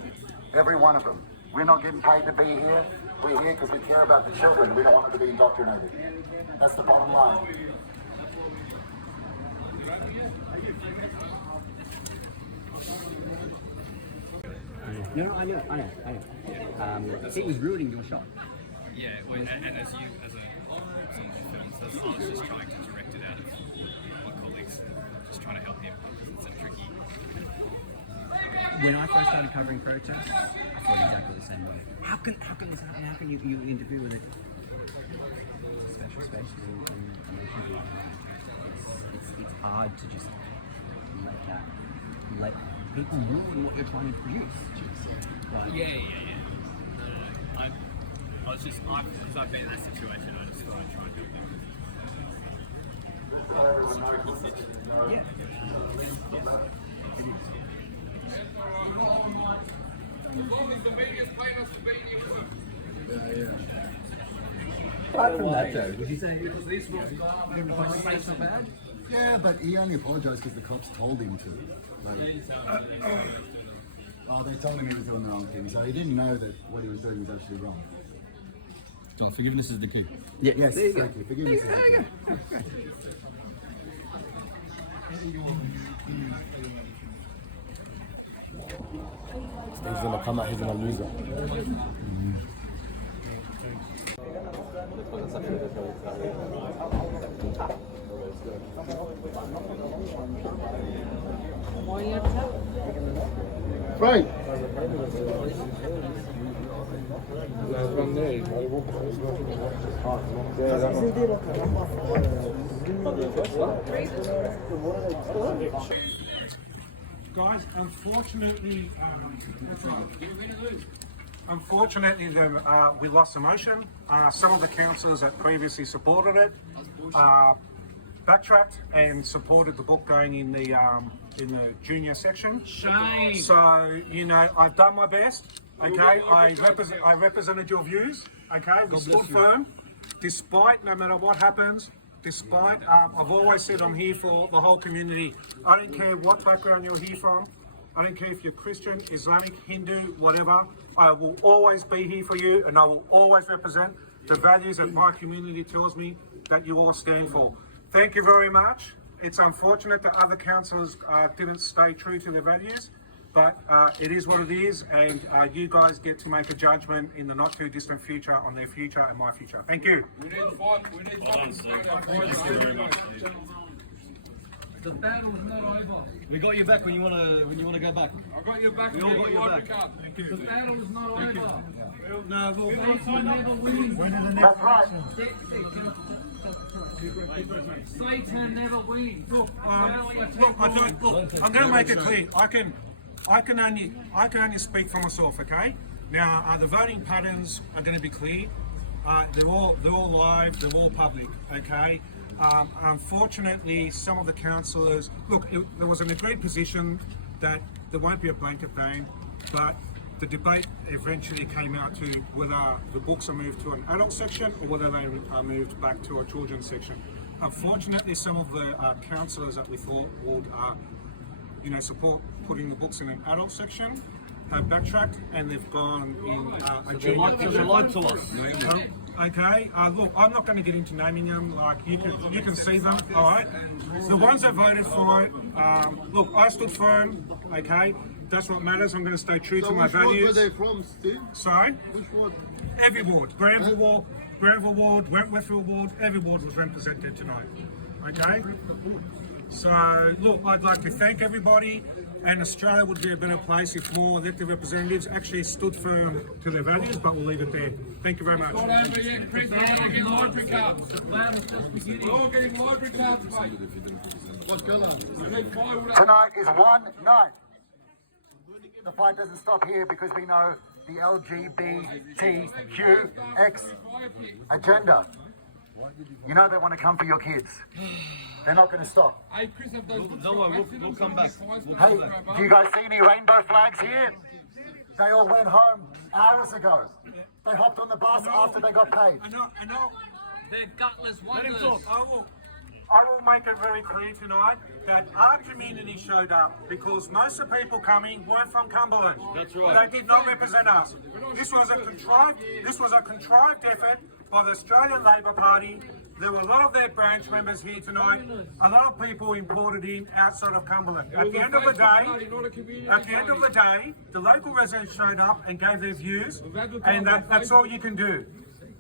Every one of them. We're not getting paid to be here. We're here because we care about the children. We don't want them to be indoctrinated. That's the bottom line. No, I know. It was ruining your shot. Yeah, well, and as you, as someone who films this, I was just trying to direct it out of my colleagues, just trying to help him. It's a tricky. When I first started covering protests, I felt exactly the same way. How can this happen? How can you interfere with it? It's a special space and it's hard to just let people ruin what you're trying to produce. Like, Yeah. I was just, because I've been in that situation, I just thought I'd try and help him. It's a tricky situation. Yeah. As long as the media's paying us to be here. Apart from that though, Would you say because this was going to say so bad? yeah, but he only apologised because the cops told him to. Like, they told him he was doing the wrong thing, so he didn't know that what he was doing was actually wrong. John, forgiveness is the key. Yes, there you thank you. Forgiveness is the key. He's gonna come out, he's gonna lose it. Frank! Guys, unfortunately, we lost the motion. Some of the councillors that previously supported it backtracked and supported the book going in the junior section. Shame. So I've done my best. Okay, I represented your views. Okay, we stood firm, despite no matter what happens. Despite, I've always said I'm here for the whole community. I don't care what background you're here from. I don't care if you're Christian, Islamic, Hindu, whatever. I will always be here for you, and I will always represent the values that my community tells me that you all stand for. Thank you very much. It's unfortunate that other councillors didn't stay true to their values, but it is what it is, and you guys get to make a judgment in the not too distant future on their future and my future. Thank you. We need fight. The battle is not over. We got you back when you wanna go back. I got your back. We all got your back. The battle is not over. No, Satan never wins. That's right. Satan never wins. Look, I'm going to make it clear. I can only speak for myself. Okay. Now the voting patterns are going to be clear. They're all live. They're all public. Okay. Unfortunately, some of the councillors there was an agreed position that there won't be a blanket ban, but the debate eventually came out to whether the books are moved to an adult section or whether they are moved back to a children's section. Unfortunately, some of the councillors that we thought would, support putting the books in an adult section have backtracked and they've gone in a junior. They lied to us. Okay, look, I'm not going to get into naming them. Like you can see them. All right, the ones that voted for it. Look, I stood firm. Okay, that's what matters. I'm going to stay true to my values. Where are they from, Steve? Sorry. Which ward? Every ward, Granville Ward, Wentworthville Ward. Every ward was represented tonight. Okay. So look, I'd like to thank everybody. And Australia would be a better place if more elected representatives actually stood firm to their values, but we'll leave it there. Thank you very much. Not over yet, Chris. We're all getting library cards. The plan is just beginning. We're all getting library cards, mate. What's going on? Tonight Tonight is one night. The fight doesn't stop here because we know the LGBTQX agenda. You know they want to come for your kids. They're not going to stop. Hey, Chris, have those we'll come back. Hey, do you guys see any rainbow flags here? They all went home hours ago. They hopped on the bus after they got paid. I know. They're gutless wonders. I will make it very clear tonight that our community showed up because most of the people coming weren't from Cumberland. That's right. They did not represent us. This was a contrived effort by the Australian Labor Party. There were a lot of their branch members here tonight. A lot of people imported in outside of Cumberland. At the end of the day, the local residents showed up and gave their views, and that's all you can do.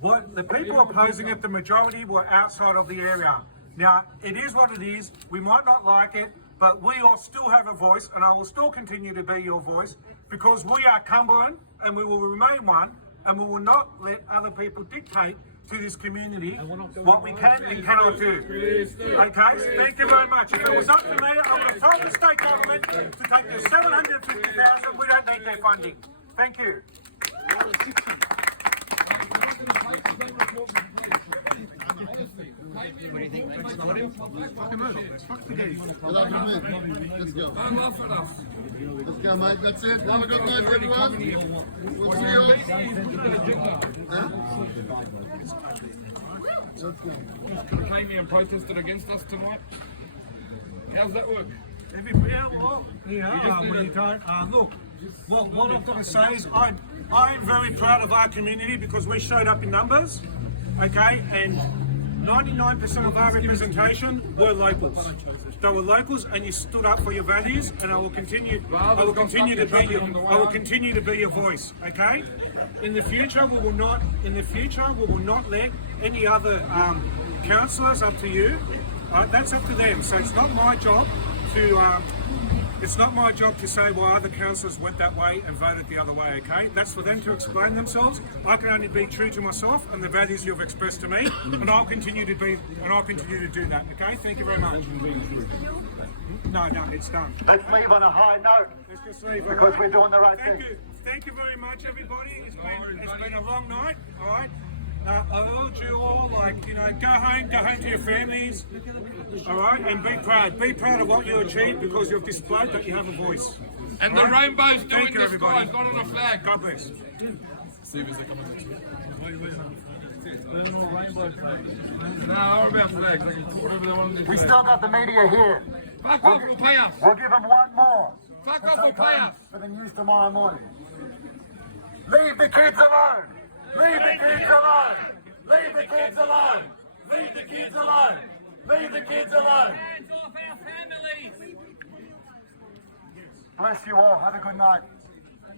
What the people opposing it, the majority were outside of the area. Now, it is what it is. We might not like it, but we all still have a voice, and I will still continue to be your voice because we are Cumberland, and we will remain one, and we will not let other people dictate to this community what we can and cannot do. Okay, so thank you very much. If it was up to me, I would have told the state government to take the $750,000. We don't need their funding. Thank you. What do you think? Let's go. Let's go, mate. That's it. Have a good night, everyone. We'll see you. came here and protested against us tonight. How's that work? Look, what I've got to say is I'm very proud of our community because we showed up in numbers, okay, and 99% of our representation were locals. They were locals, and you stood up for your values, and I will continue to be your voice, okay? In the future, we will not let any other councillors, up to you. That's up to them. So it's not my job to say why other councillors went that way and voted the other way, okay? That's for them to explain themselves. I can only be true to myself and the values you've expressed to me, and I'll continue to do that, okay? Thank you very much. No, it's done. Let's leave on a high note. Let's just leave because we're doing the right thing. Thank you very much, everybody. It's been a long night, all right? I urge you all, go home to your families, all right, and be proud. Be proud of what you achieved because you've displayed that you have a voice. And the rainbow's still in the sky, not on a flag. God bless. We still got the media here. Fuck off, we'll pay us. We'll give them one more. Fuck off, we'll pay us. For the news tomorrow morning. Leave the kids alone. Leave the kids alone! Leave the kids alone! Leave the kids alone! Leave the kids alone! Hands off our families! Bless you all. Have a good night.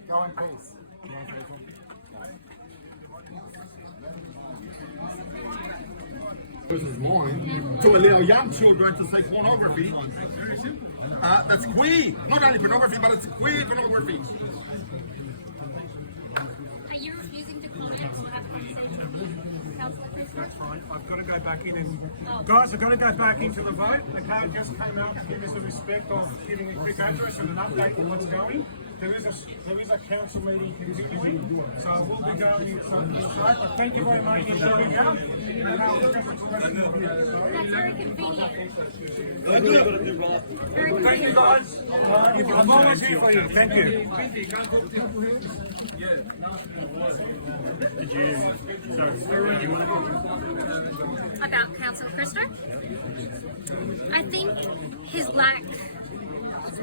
Go in peace. This is mine to allow young children to see pornography. That's queer. Not only pornography, but it's queer pornography. I've got to go back in and... Guys, I've got to go back into the vote. The card just came out to give us the respect of giving a quick address and an update on what's going. There is a council meeting continuing, so we'll be going in some straight. But thank you very much for showing up. Thank you, guys. I'm always here for you. Thank you. About Councillor Christou. I think his lack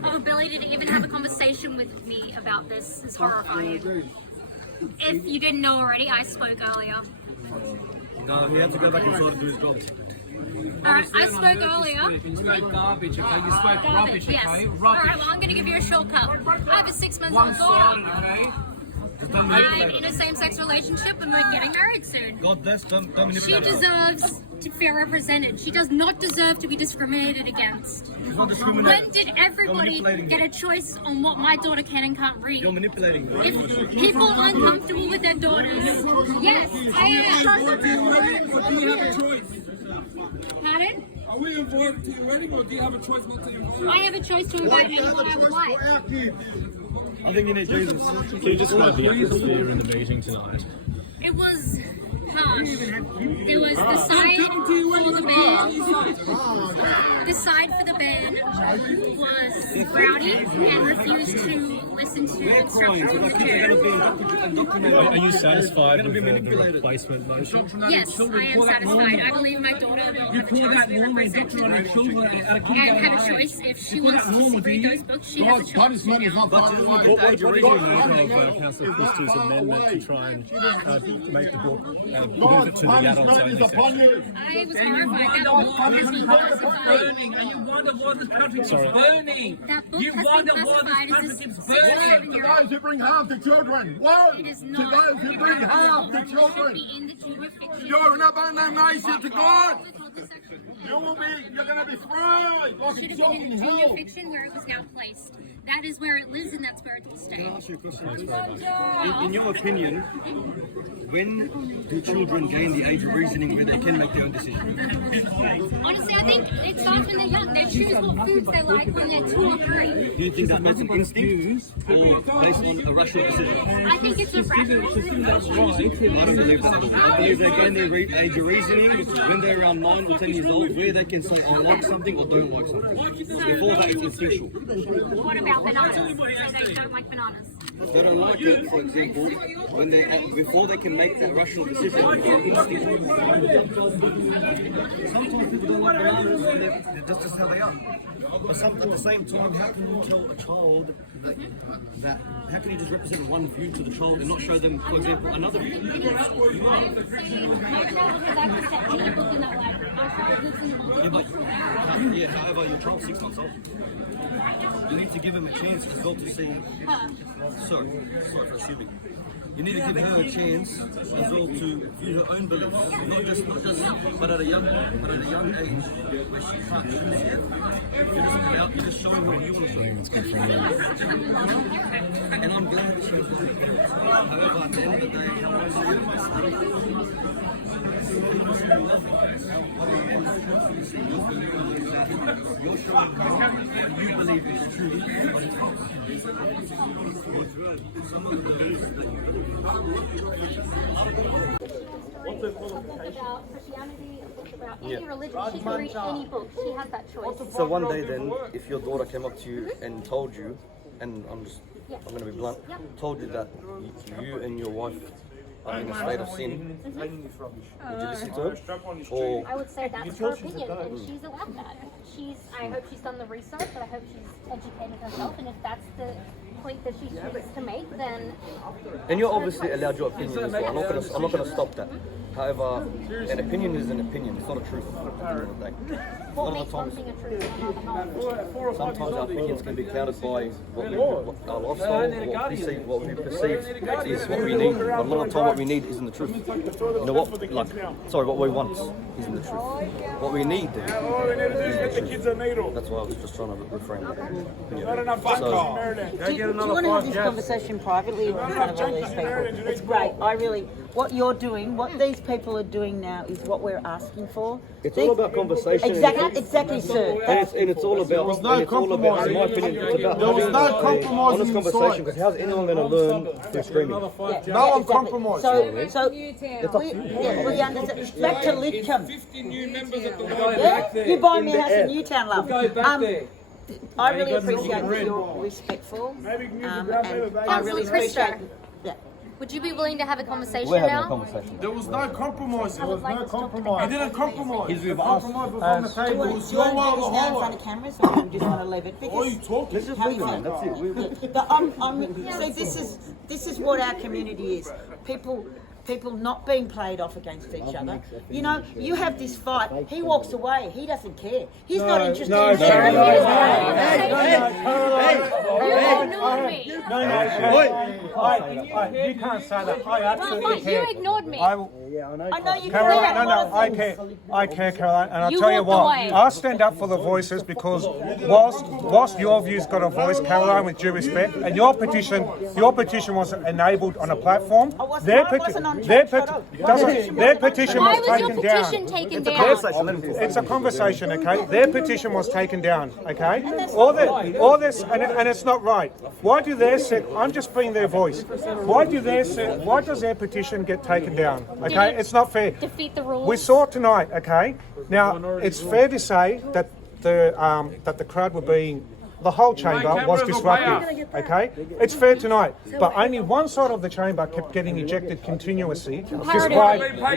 of ability to even have a conversation with me about this is horrifying. If you didn't know already, I spoke earlier. No, he had to go back inside and do his job. Alright, I spoke earlier. You spoke garbage, okay? You spoke rubbish, Yes. okay? Alright, Rubbish. well, I'm going to give you a shortcut. I have a 6-month-old daughter. One-sided, okay? I'm in a same-sex relationship and we're getting married soon. God bless, don't She manipulate her. deserves to feel represented. She does not deserve to be discriminated against. She's not discriminating. When did everybody get a choice on what my daughter can and can't read? You're manipulating her. If people are uncomfortable with their daughters, yes, I am. Do you have a choice? Pardon? Are we invited to your wedding or do you have a choice not to invite? I have a choice to invite anyone I would like. I think you need Jesus. Can you describe the atmosphere in the meeting tonight? It was harsh. There was the side for the band. The side for the band was rowdy and refused to listen to instructions. Are you satisfied with the replacement motion? Yes, I am satisfied. I believe my daughter will have a choice and have a choice. If she wants to read those books, she has a choice. What is your reasoning of Councillor Christou's amendment to try and make the book give it to the adults only section? I was horrified. That book has been classified. Burning, and you wonder why this country keeps Sorry. burning. That book You has wonder been why classified this as country a keeps 6 or burning. 7-year-old. Those who bring harm to children. Whoa! It is To not. those who bring harm to children. In the junior fiction. You're an abomination to God. You're going to be fried like Should a have dog been in in junior hell. fiction where it was now placed. That is where it lives and that's where it will stay. Can I ask you a question? In your opinion, when do children gain the age of reasoning where they can make their own decisions? Honestly, I think it starts when they're young. They choose what foods they like when they're 2 or 3. Do you think that's based on instinct or based on a rational decision? I think it's a rational decision. I don't believe that. I believe they gain their age of reasoning when they're around 9 or 10 years old, where they can say, I like something or don't like something. Before that, it's instinctual. What about bananas? So they don't like bananas. They don't like it, for example, when before they can make that rational decision. Sometimes people don't like bananas and that's just how they are. But at the same time, how can you tell a child that how can you just represent one view to the child and not show them, for example, another view? However, your child's 6 months old. You need to give him a chance as well to see. Sorry for assuming. You need to give her a chance as well to view her own beliefs, not just, but at a young age where she can't choose yet. You're just showing what you want to show. And I'm glad that she has one parents. However, at the end of the day, you're showing what you believe is true. What's a book about Christianity, a book about any religion. She can read any book. She has that choice. So one day then, if your daughter came up to you and told you, and I'm going to be blunt, told you that you and your wife are in a state of sin, would you listen to her? Or I would say that's her opinion, and she's allowed that. I hope she's done the research, I hope she's educated herself, and if that's the point that she chooses to make, then... and you're obviously allowed your opinion as well. I'm not going to stop that. However, an opinion is an opinion. It's not a truth. What makes one thing a truth? Sometimes our opinions can be clouded by our lifestyle, what we perceive is what we need. But a lot of the time what we need isn't the truth. You know what? What we want isn't the truth. What we need is the truth. That's why I was just trying to reframe that. Do you want to have this conversation privately or in front of all these people? It's great. What you're doing, what these people are doing now is what we're asking for. It's all about conversation. Exactly, sir. And it's all about, in my opinion, it's about having an honest conversation, because how's anyone going to learn through screaming? No one compromised. So we understand. Back to Lidcombe. 50 new members of the You buy me a house in Newtown, love. I really appreciate that you're respectful. And I really appreciate that. Would you be willing to have a conversation We're having now? a conversation. There was no compromise. There was no compromise. He didn't compromise. He's with the us. compromise was on the table. Do you want to do this now in front of cameras, or do you just want to leave it? What are you talking? Let's just leave it. That's it. But so this is what our community is. People people not being played off against each other. You know, you have this fight. He walks away. He doesn't care. He's not interested in hearing you. You can't say that. I absolutely care. You ignored me. I know you Caroline, care. I care, Caroline, and I'll You tell you walked what, away. I'll stand up for the voices because whilst your views got a voice, Caroline, with due respect, and your petition was enabled on a platform. Their petition was Why was your taken down. petition taken down? It's a conversation, okay? Their petition was taken down, okay? All this, and it's not right. Why do they say? I'm just being their voice. Why does their petition get taken down? Okay, it's not fair. Defeat the rules. We saw tonight, okay? Now, it's fair to say that the crowd were being, the whole chamber was disruptive, okay? It's fair tonight, but only one side of the chamber kept getting ejected continuously,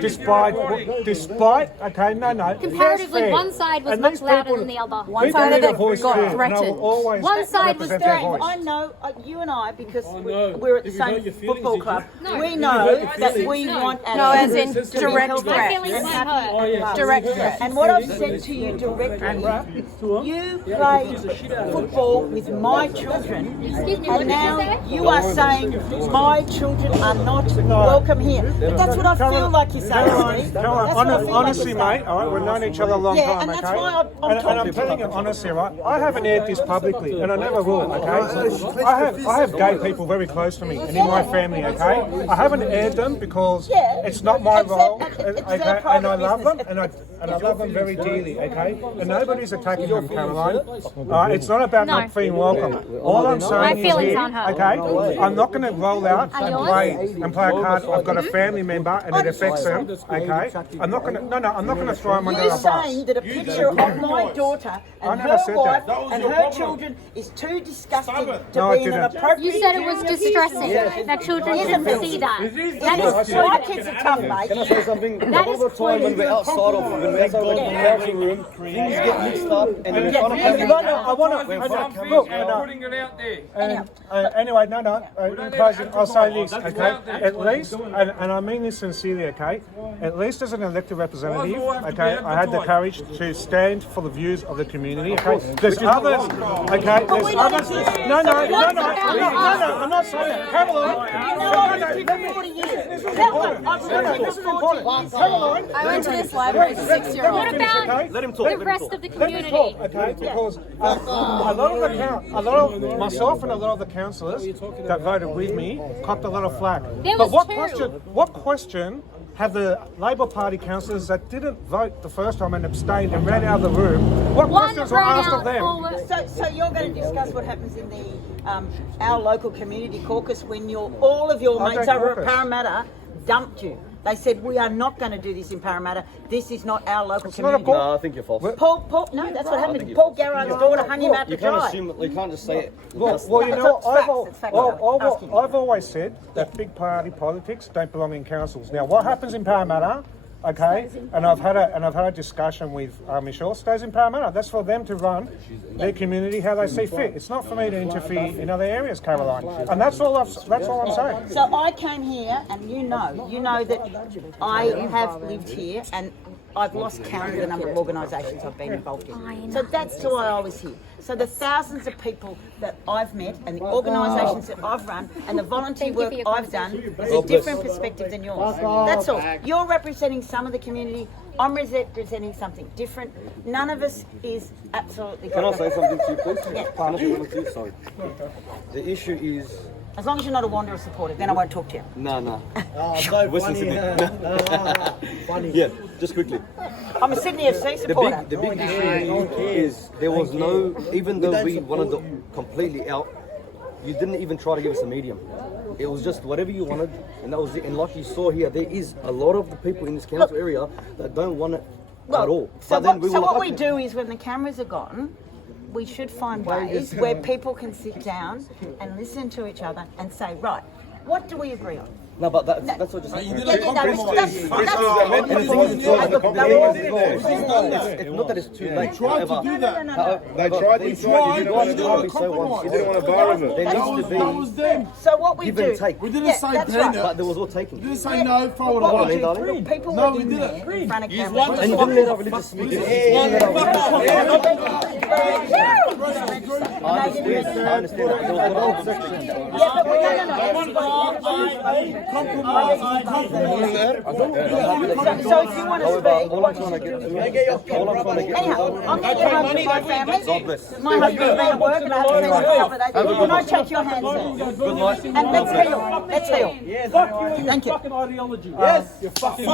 despite, okay, no. Comparatively, one side was much louder than the other. One side of it got threatened. One side was threatened. I know, you and I, because we're at the same football club, we know that we want... No, as in direct threat. Direct threat. And what I've said to you directly, you played football with my children, and now you are saying my children are not welcome here. But that's what I feel like you're saying, Steve. Honestly, mate, all right, we've known each other a long time, and that's okay? why I'm And I'm telling you honestly, right, I haven't aired this publicly, and I never will, okay? I have gay people very close to me and in my family, okay? I haven't aired them because it's not my role, okay? And I love them, and I love them very dearly, okay? And nobody's attacking them, Caroline. All right, it's not about not feeling welcome. All I'm saying is here, okay? I'm not going to roll out and play a card. I've got a family member and it affects them, okay? I'm not going to. No, I'm not going to throw them under the bus. You're saying that a picture of my daughter and her wife and her children is too disgusting to be in an appropriate... You said it was distressing. That children shouldn't see that. That is, my kids are tough, mate. Can I say something? A lot of the time when we're outside of the council room, things get mixed up and then in front of Anyway, in closing, I'll say this, okay? At least, and I mean this sincerely, okay? At least as an elected representative, okay, I had the courage to stand for the views of the community, okay? There's others, okay? There's others. No, I'm not saying that. Caroline, this is important. Caroline, I went to this library as a 6-year-old. What about the rest of the community? Okay, because myself and a lot of the councillors that voted with me copped a lot of flack. But what question have the Labor Party councillors that didn't vote the first time and abstained and ran out of the room, what questions were asked of them? So you're going to discuss what happens in the our local community caucus when all of your mates over at Parramatta dumped you. They said, we are not going to do this in Parramatta. This is not our local community. No, I think you're false. Paul, no, that's what happened. Paul Garrard's daughter hung him out to dry. You can't just say it. Well, you know, I've always said that big party politics don't belong in councils. Now, what happens in Parramatta, okay, and I've had a discussion with Mekhael, stays in Parramatta. That's for them to run their community how they see fit. It's not for me to interfere in other areas, Caroline. And that's all I'm saying. So I came here, and you know that I have lived here, and I've lost count of the number of organisations I've been involved in. So that's why I was here. So the thousands of people that I've met and the organisations that I've run and the volunteer work I've done is a different perspective than yours. That's all. You're representing some of the community. I'm representing something different. None of us is absolutely... Can I say something to you, please? Yeah. Sorry. The issue is... As long as you're not a Wanderer supporter, then I won't talk to you. No. Western Sydney. Funny. Yeah, just quickly. I'm a Sydney FC supporter. The big issue is there was no, even though we wanted to completely out, you didn't even try to give us a medium. It was just whatever you wanted, and that was it. And like you saw here, there is a lot of the people in this council area that don't want it at all. So what we do is when the cameras are gone, we should find ways where people can sit down and listen to each other and say, right, what do we agree on? No, but that's what just It's not that it's too late. They tried to do that. They tried. You didn't want to borrow it. There needs to be. That was them. So what we Give do? and take. We didn't say pen But there was all taken. We didn't say no, throw it What away. we do? People No, were we in didn't. there in front of And cameras. you didn't let our religious speakers. I understand that. There was a whole section. Yeah, but so if you want to speak, All I'm trying to get anyhow, I'm getting home to my family. God bless. My husband's been at work and I haven't been for a couple of days. Can I shake your hand, sir? Good night. And let's heal. Let's heal. Thank you. Fucking ideology. Yes. You fucking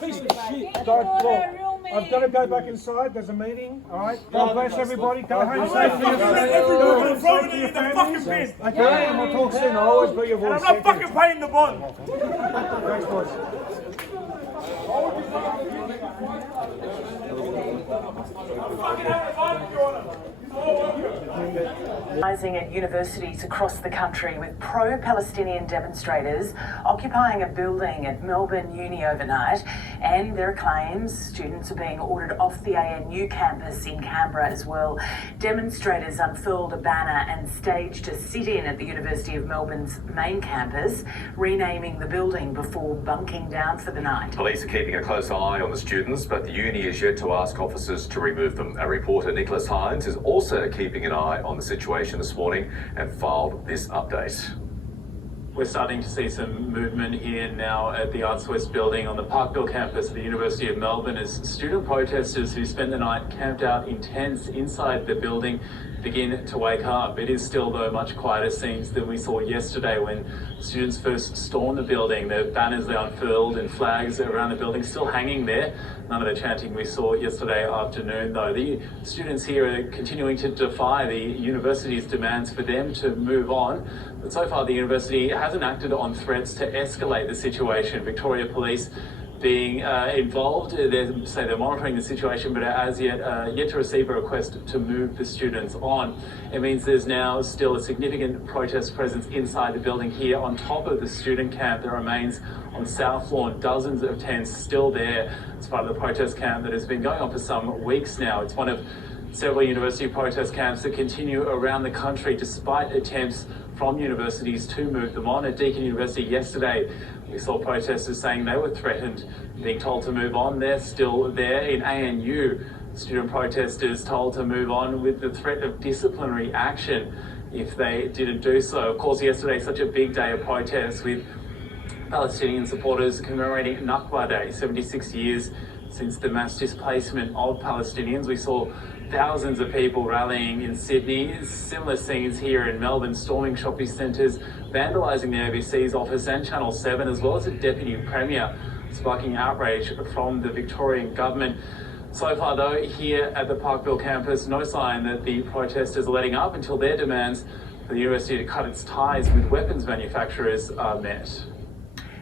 piece of shit. I've got to go back inside. There's a meeting. All right. God bless everybody. Go home safely. Okay. And we'll talk soon. I'll always be your voice. I'm not fucking paying the bond. Thanks, boys. Rising at universities across the country with pro-Palestinian demonstrators occupying a building at Melbourne Uni overnight, and there are claims students are being ordered off the ANU campus in Canberra as well. Demonstrators unfurled a banner and staged a sit-in at the University of Melbourne's main campus, renaming the building before bunking down for the night. Police are keeping a close eye on the students, but the uni is yet to ask officers to remove them. Our reporter Nicholas Hines is also keeping an eye on the situation this morning and filed this update. We're starting to see some movement here now at the Arts West building on the Parkville campus of the University of Melbourne as student protesters who spent the night camped out in tents inside the building begin to wake up. It is still, though, much quieter scenes than we saw yesterday when students first stormed the building. The banners they unfurled and flags around the building still hanging there. None of the chanting we saw yesterday afternoon, though. The students here are continuing to defy the university's demands for them to move on. But so far, the university hasn't acted on threats to escalate the situation. Victoria Police being involved. They say they're monitoring the situation, but as yet to receive a request to move the students on. It means there's now still a significant protest presence inside the building here on top of the student camp that remains on South Lawn. Dozens of tents still there. It's part of the protest camp that has been going on for some weeks now. It's one of several university protest camps that continue around the country despite attempts from universities to move them on. At Deakin University yesterday, we saw protesters saying they were threatened, being told to move on. They're still there. In ANU, student protesters told to move on with the threat of disciplinary action if they didn't do so. Of course, yesterday, such a big day of protests with Palestinian supporters commemorating Nakba Day, 76 years since the mass displacement of Palestinians. We saw thousands of people rallying in Sydney. Similar scenes here in Melbourne, storming shopping centres, vandalising the ABC's office and Channel 7, as well as a Deputy Premier, sparking outrage from the Victorian government. So far, though, here at the Parkville campus, no sign that the protesters are letting up until their demands for the university to cut its ties with weapons manufacturers are met.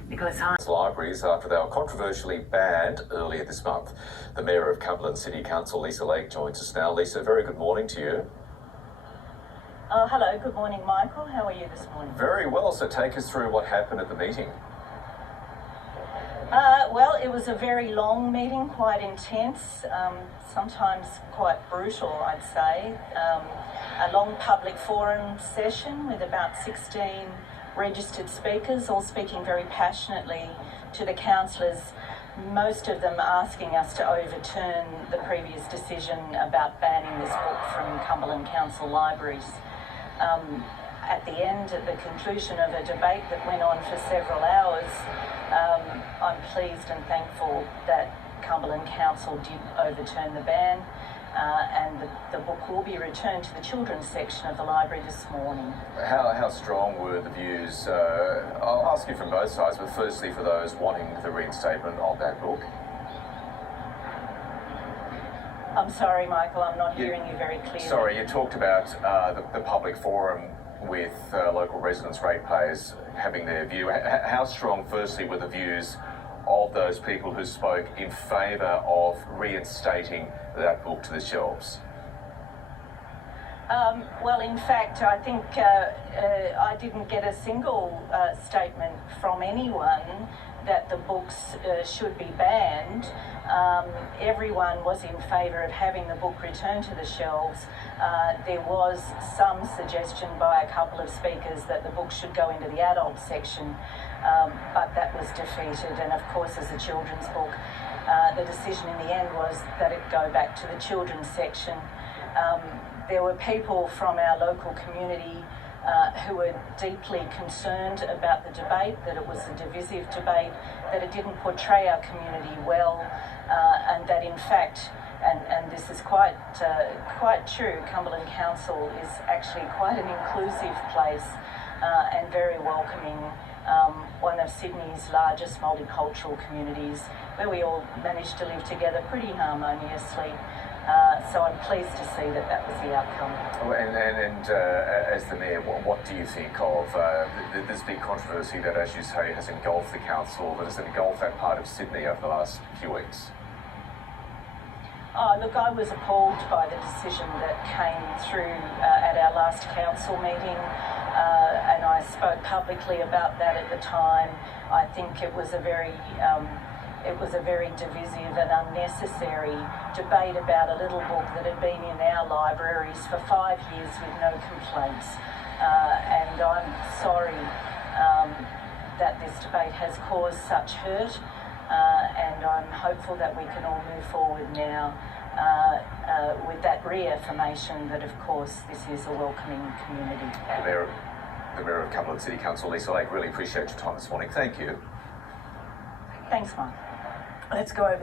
Nicholas Hines. Libraries after they were controversially banned earlier this month. The Mayor of Cumberland City Council, Lisa Lake, joins us now. Lisa, very good morning to you. Hello, good morning, Michael. How are you this morning? Very well, so take us through what happened at the meeting. Well, it was a very long meeting, quite intense, sometimes quite brutal, I'd say. A long public forum session with about 16 registered speakers, all speaking very passionately to the councillors, most of them asking us to overturn the previous decision about banning this book from Cumberland Council libraries. At the end, at the conclusion of a debate that went on for several hours, I'm pleased and thankful that Cumberland Council did overturn the ban, and the book will be returned to the children's section of the library this morning. How strong were the views? I'll ask you from both sides, but firstly for those wanting the reinstatement of that book. I'm sorry, Michael, I'm not hearing you very clearly. Sorry, you talked about the public forum with local residents, ratepayers having their view. How strong, firstly, were the views of those people who spoke in favour of reinstating that book to the shelves? Well, in fact, I think I didn't get a single statement from anyone that the books should be banned. Everyone was in favour of having the book returned to the shelves. There was some suggestion by a couple of speakers that the book should go into the adult section, but that was defeated. And of course, as a children's book, the decision in the end was that it go back to the children's section. There were people from our local community who were deeply concerned about the debate, that it was a divisive debate, that it didn't portray our community well, and that in fact, and this is quite true, Cumberland Council is actually quite an inclusive place and very welcoming, one of Sydney's largest multicultural communities, where we all managed to live together pretty harmoniously. So I'm pleased to see that that was the outcome. And as the Mayor, what do you think of this big controversy that, as you say, has engulfed the Council, that has engulfed that part of Sydney over the last few weeks? Oh, look, I was appalled by the decision that came through at our last Council meeting, and I spoke publicly about that at the time. I think it was a very divisive and unnecessary debate about a little book that had been in our libraries for 5 years with no complaints. And I'm sorry that this debate has caused such hurt, and I'm hopeful that we can all move forward now with that reaffirmation that, of course, this is a welcoming community. The Mayor of Cumberland City Council, Lisa Lake, really appreciate your time this morning. Thank you. Thanks, Mike. Let's go over